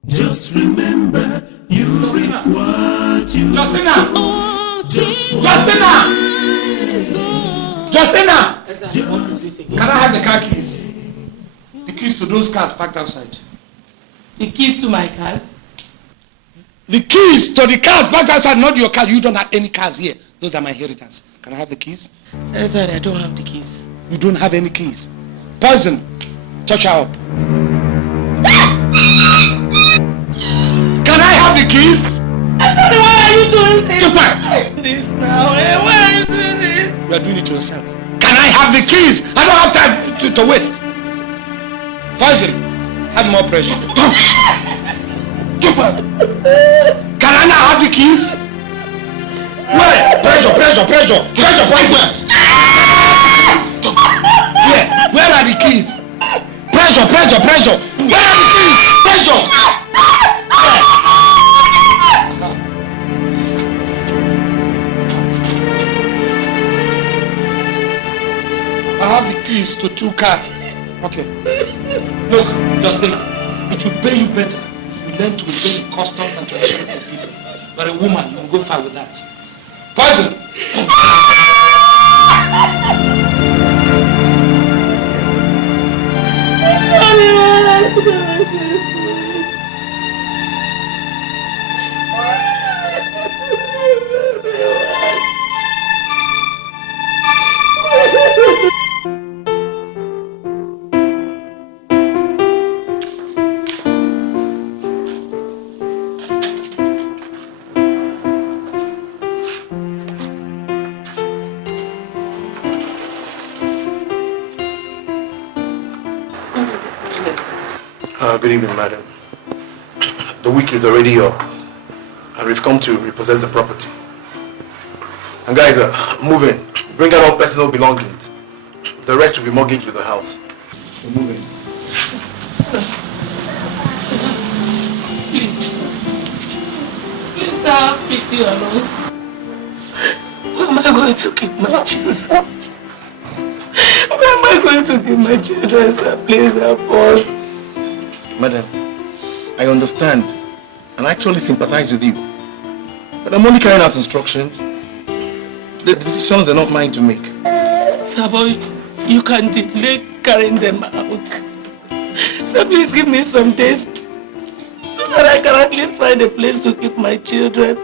Just remember, you reap what you sow. Justina! Can I have the car keys? The keys to those cars parked outside. The keys to my cars? The keys to the cars parked outside, not your car. You don't have any cars here. Those are my inheritance. Can I have the keys? Sorry, I don't have the keys. You don't have any keys. Poison, touch her up. Can I have the keys? Why are you doing this? Keep quiet. This now? Why are you doing this? You are doing it to yourself. Can I have the keys? I don't have time to waste. Poison, have more pressure. Keep quiet. Can I now have the keys? Where? Pressure. Pressure, poison. Where are the keys? Pressure. Where are the keys? Pressure. I have the keys to 2 cars. Okay. Look, Justina, it will pay you better if you learn to obey the customs and traditions of people. But a woman, you will go far with that. Poison! Good evening, madam. The week is already up, and we've come to repossess the property. And guys, move in. Bring out all personal belongings. The rest will be mortgaged with the house. So move in. Sir. Please, sir, pity on us. Where am I going to keep my children? Where am I going to keep my children, sir? Please help us. Madam, I understand and actually sympathize with you. But I'm only carrying out instructions. The decisions are not mine to make. Sir, boy, you can delay carrying them out. Sir, please give me some days so that I can at least find a place to keep my children.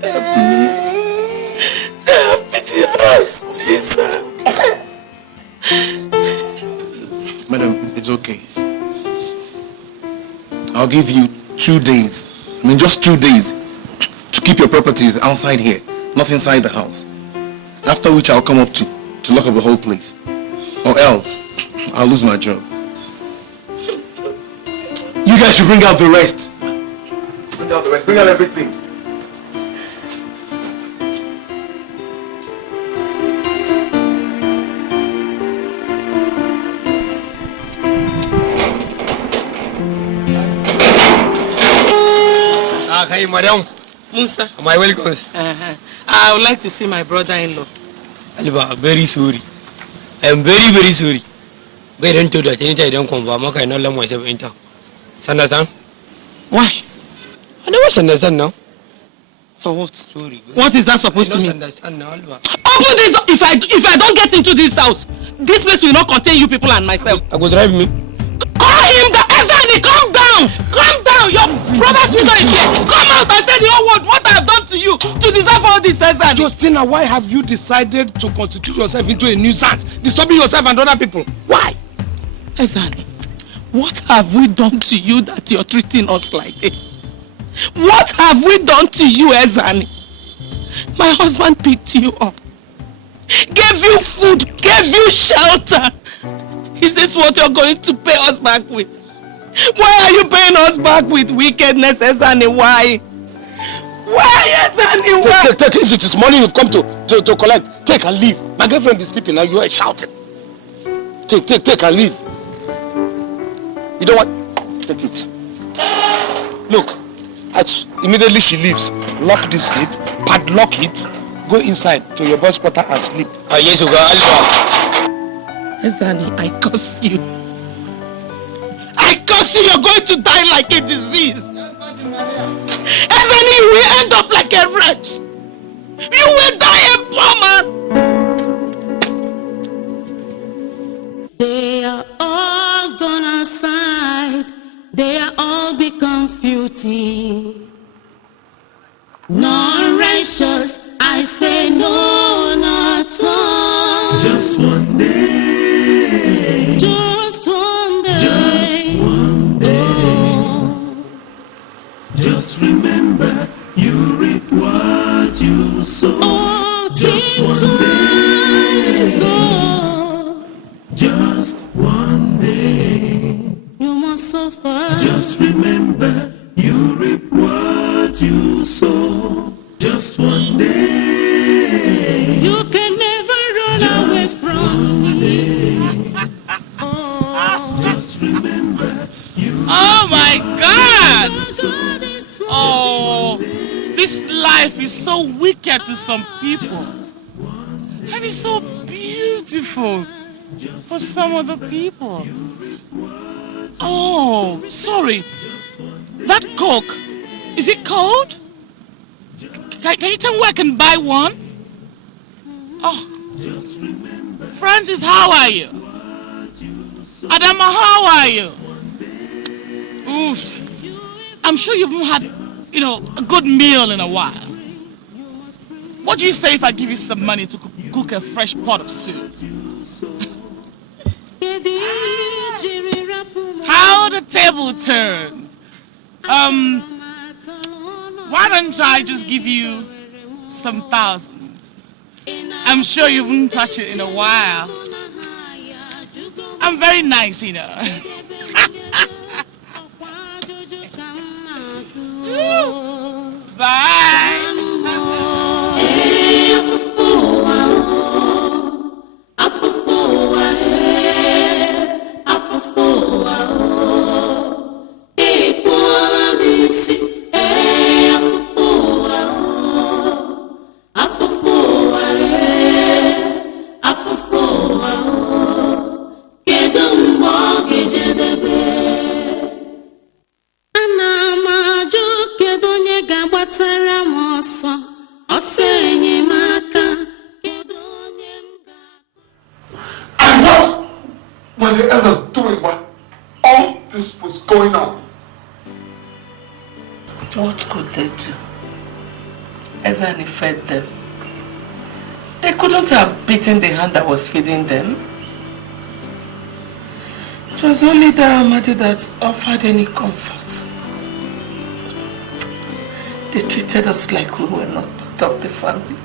Help me. Have pity on us, please, sir. Madam, it's okay. I'll give you 2 days. I mean, just 2 days to keep your properties outside here, not inside the house. After which I'll come up to lock up the whole place. Or else, I'll lose my job. You guys should bring out the rest. Bring out the rest. Bring out everything. Hi, madam. Musa. My welcome. I would like to see my brother-in-law. Alba, very sorry. I am very, very sorry. But I don't do that. Anytime I don't come back, I cannot let myself enter. Understand? Why? I never understand now. For what? Sorry. What is that supposed to mean? I don't understand now, Alba. Open this door. If I don't get into this house, this place will not contain you people and myself. I will drive me. Call him down. Ezeonu, calm down. Calm down. Your brother's widow is here. Come out and tell the whole world what I have done to you to deserve all this, Ezeonu. Justina, why have you decided to constitute yourself into a nuisance, disturbing yourself and other people? Why? Ezeonu, what have we done to you that you're treating us like this? What have we done to you, Ezeonu? My husband picked you up, gave you food, gave you shelter. Is this what you're going to pay us back with? Why are you paying us back with wickedness, Ezeonu? Why? Where is anyone? Take. If it is money you've come to collect, take and leave. My girlfriend is sleeping now. You are shouting. Take and leave. You don't want? Take it. Look, immediately she leaves, lock this gate, padlock it, go inside to your boss quarter and sleep. Yes, you go. Ezeonu, I curse you. I curse you, you're going to die like a disease. Ezeonu, you will end up like a wretch. You will die a poor man. They are all gone aside. They are all become filthy. None righteous, I say no, not some. Just one day. Just one day. Just one day. Just remember, you reap what you sow. Oh, just one day. So. Just one day. You must suffer. Just remember, you reap what you sow. Just one day. You can never run away from me. Just remember, you. Oh my God! Oh, this life is so wicked to some people, and it's so beautiful for some other people. Oh, sorry. That Coke, is it cold? Can you tell me where I can buy one? Oh, Francis, how are you? Adama, how are you? Oops. I'm sure you haven't had, a good meal in a while. What do you say if I give you some money to cook a fresh pot of soup? How the table turns. Why don't I just give you some thousands? I'm sure you haven't touched it in a while. I'm very nice, Bye. And what were the elders doing while all this was going on? What could they do? Ezeonu fed them. They couldn't have beaten the hand that was feeding them. It was only the Amadi that offered any comfort. They treated us like we were not part of the family.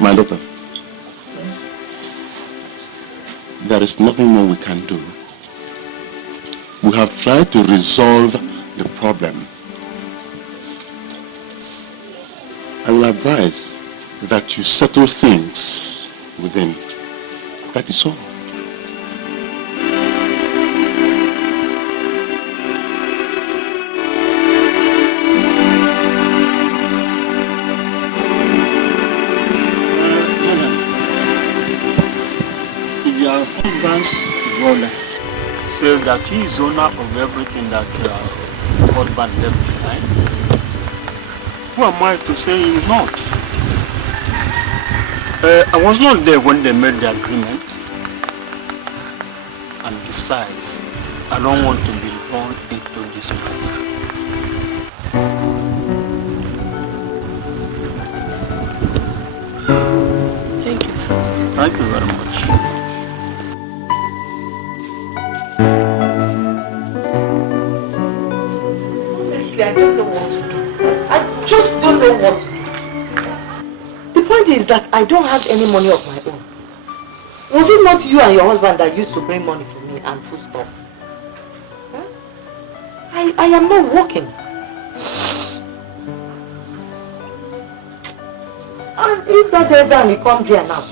My daughter, there is nothing more we can do. We have tried to resolve the problem. I will advise that you settle things within. That is all. Your husband's brother says that he is owner of everything that your husband left behind. Who am I to say he is not? I was not there when they made the agreement. And besides, I don't want to be involved into this matter. Thank you, sir. Thank you very much. I don't know what to do. I just don't know what to do. The point is that I don't have any money of my own. Was it not you and your husband that used to bring money for me and food stuff? Huh? I am not working. And if that Ezeonu comes here now,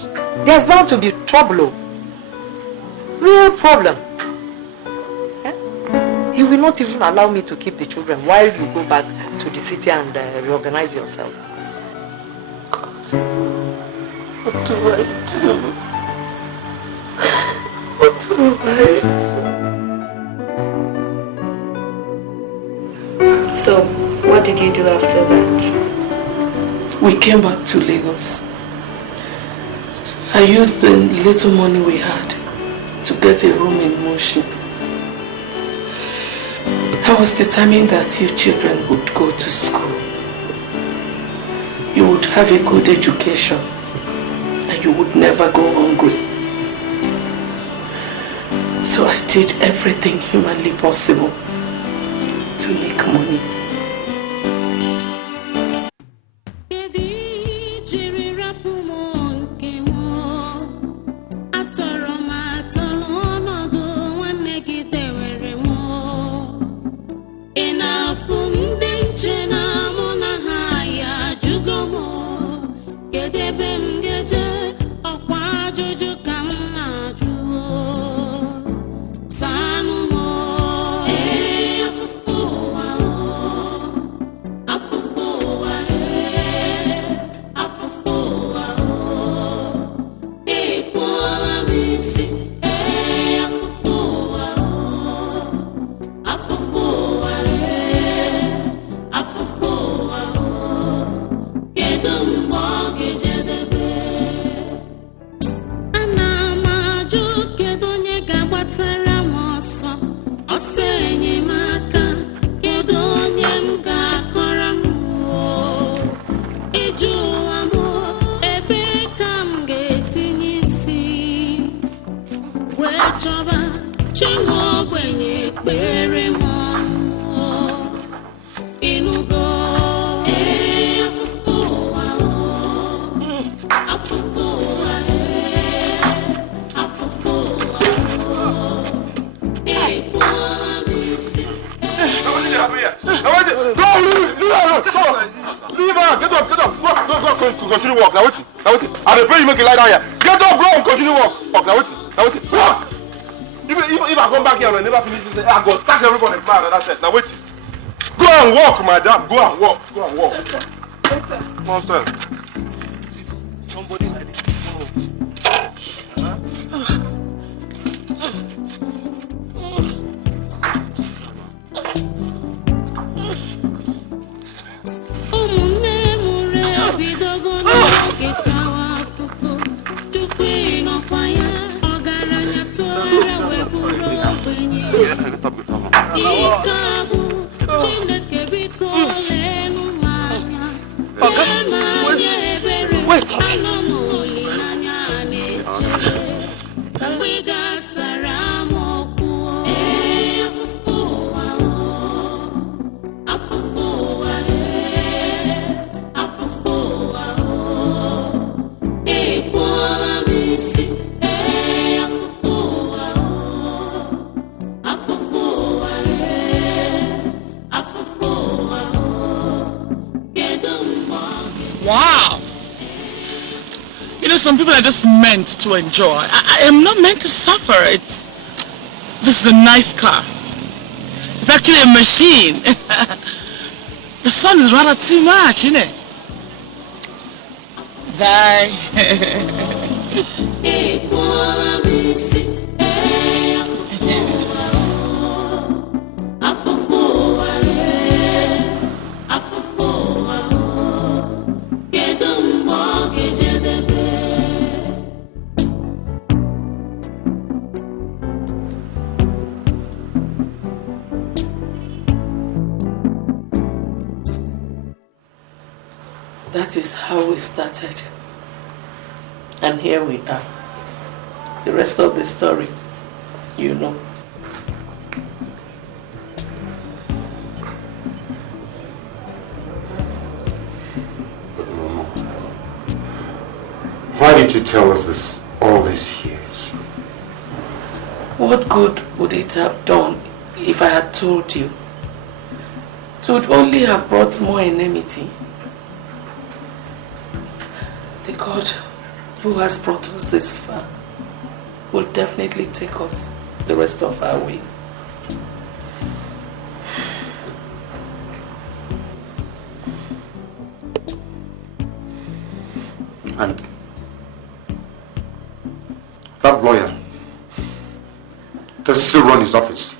there's bound to be trouble. Real problem. He will not even allow me to keep the children while you go back to the city and reorganize yourself. What do I do? What do I do? So, what did you do after that? We came back to Lagos. I used the little money we had to get a room in motion. I was determined that you children would go to school. You would have a good education and you would never go hungry. So I did everything humanly possible to make money. Continue walk. Now wait. I pray you make a lie down here. Get up, bro, and continue walk. Now wait. Walk. If I come back here and I never finish this, I go sack everybody man and that's it. Now wait. Go and walk, madam. Go and walk. Come on, sir. Somebody like this. Wow! You know, some people are just meant to enjoy. I am not meant to suffer. This is a nice car. It's actually a machine. The sun is rather too much, isn't it? Bye. That is how we started. And here we are. The rest of the story, you know. Why did you tell us this all these years? What good would it have done if I had told you? It would only have brought more enmity. The God who has brought us this far will definitely take us the rest of our way. And that lawyer does still run his office.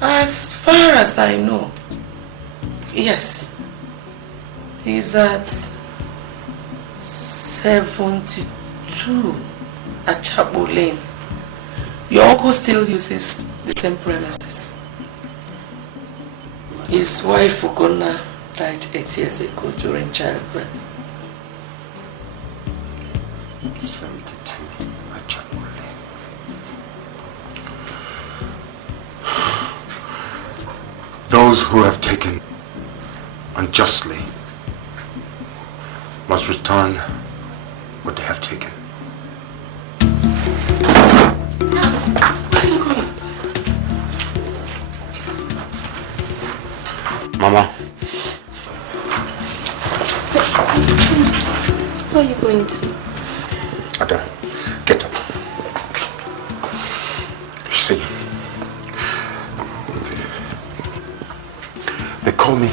As far as I know, yes. He's at 72 at Chapel Lane. Your uncle still uses the same premises. His wife, Ugonna, died 8 years ago during childbirth. 72 at Chapel Lane. Those who have taken unjustly must return what they have taken. Where are you going? Mama. Where are you going to? Ada, get up. You see, they call me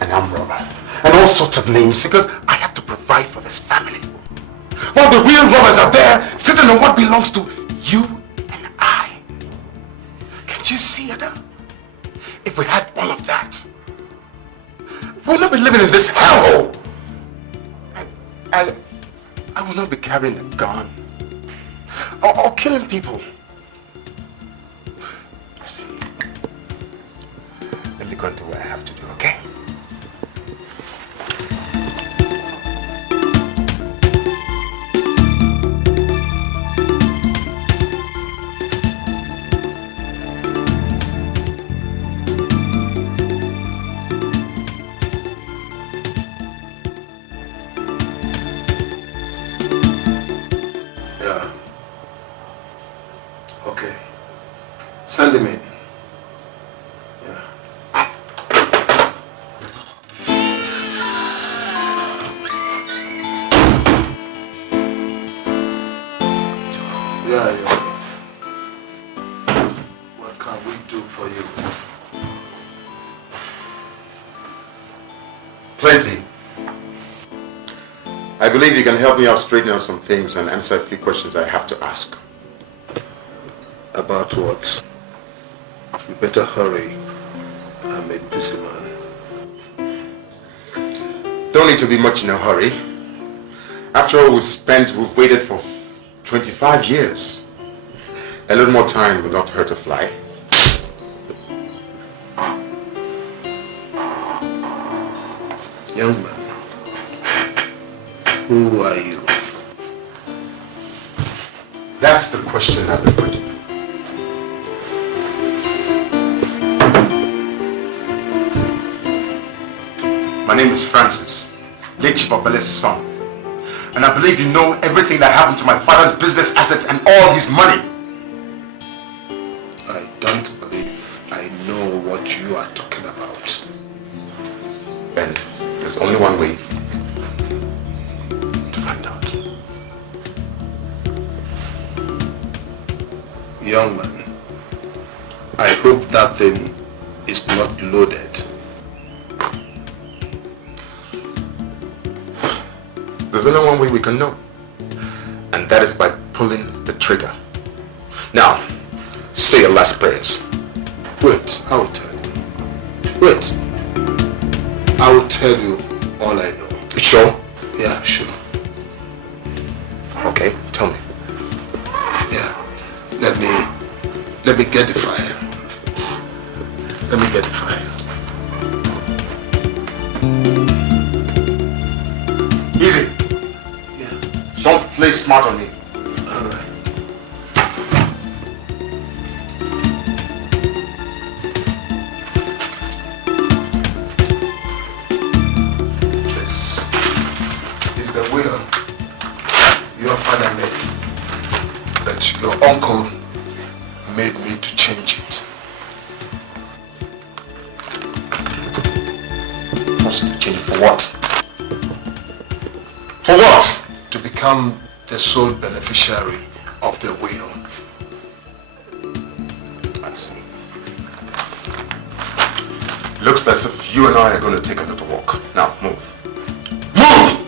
an arm robber and all sorts of names because I have to provide for this family. While the real robbers are there sitting on what belongs to you and I. Can't you see, Ada? If we had all of that, we'll not be living in this hellhole. I will not be carrying a gun or killing people. See, let me go and do what I have to do, okay? Send him in. Yeah. What can we do for you? Plenty. I believe you can help me out straighten out some things and answer a few questions I have to ask. About what? You better hurry. I'm a busy man. Don't need to be much in a hurry. After all we've waited for 25 years. A little more time will not hurt a fly. Young man, who are you? That's the question I've been waiting for. My name is Francis, late Chief Obele's son. And I believe you know everything that happened to my father's business assets and all his money. I don't believe I know what you are talking about. Ben, there's only one way to find out. Young man, I hope that thing is not loaded. There's only one way we can know. And that is by pulling the trigger. Now, say your last prayers. Wait, I will tell you. Wait. I will tell you all I know. You sure? Yeah, sure. Okay, tell me. Yeah. Let me get the file. Let me get the file. Easy. Yeah. Don't play smart on me. All right. forced to change for what? For what? To become the sole beneficiary of the will. I see. Looks as if you and I are going to take a little walk. Now, move. Move!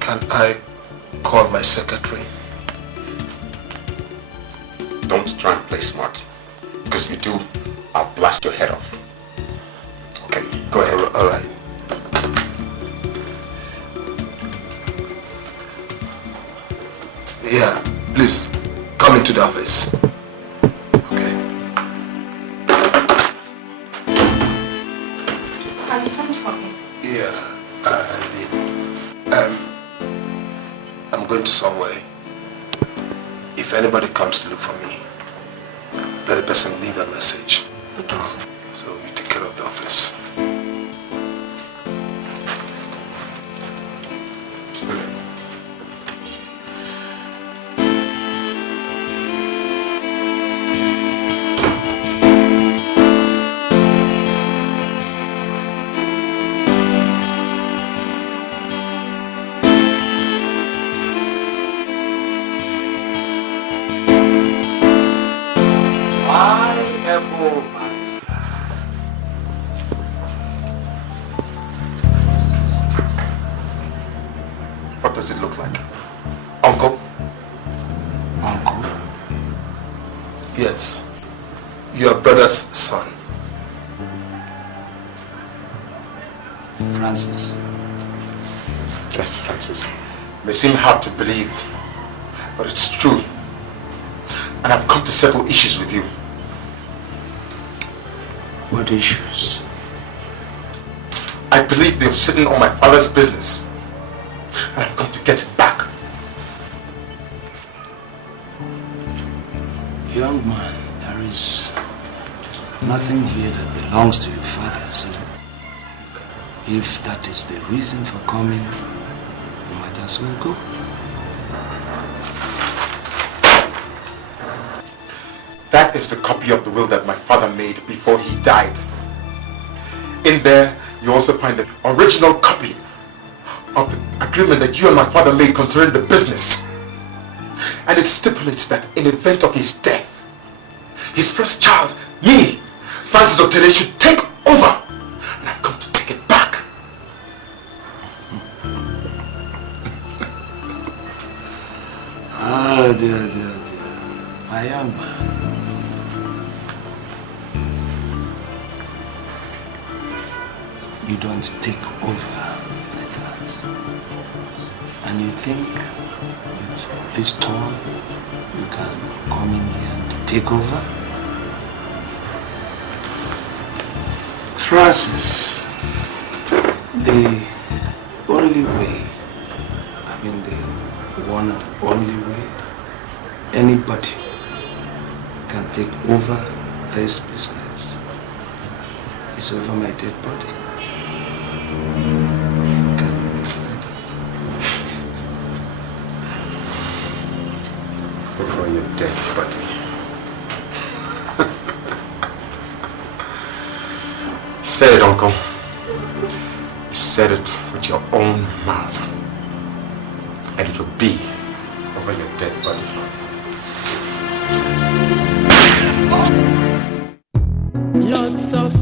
Can I call my secretary? Don't try and play smart. Because if you do, I'll blast your head off. Okay, go ahead. All right. Yeah, please come into the office. Okay. So you sent for me? Yeah, I did. I'm going to somewhere. If anybody comes to look for me, let the person leave a message. Okay, sir. So you take care of the office. What does it look like? Uncle? Uncle? Yes. Your brother's son. Francis. Yes, Francis. May seem hard to believe, but it's true. And I've come to settle issues with you. What issues? I believe you're sitting on my father's business. And I've come to get it back. Young man, there is nothing here that belongs to your father, so if that is the reason for coming, you might as well go. That is the copy of the will that my father made before he died. In there, you also find the original copy of the agreement that you and my father made concerning the business. And it stipulates that in the event of his death, his first child, me, Francis Otele, should take over. And I've come to take it back. Ah, dear. My young man. You don't take over like that. And you think with this tone you can come in here and take over? Francis, the only way, the one and only way anybody can take over this business is over my dead body. Over your dead body. You said it, Uncle. You said it with your own mouth. And it will be over your dead body. Lots of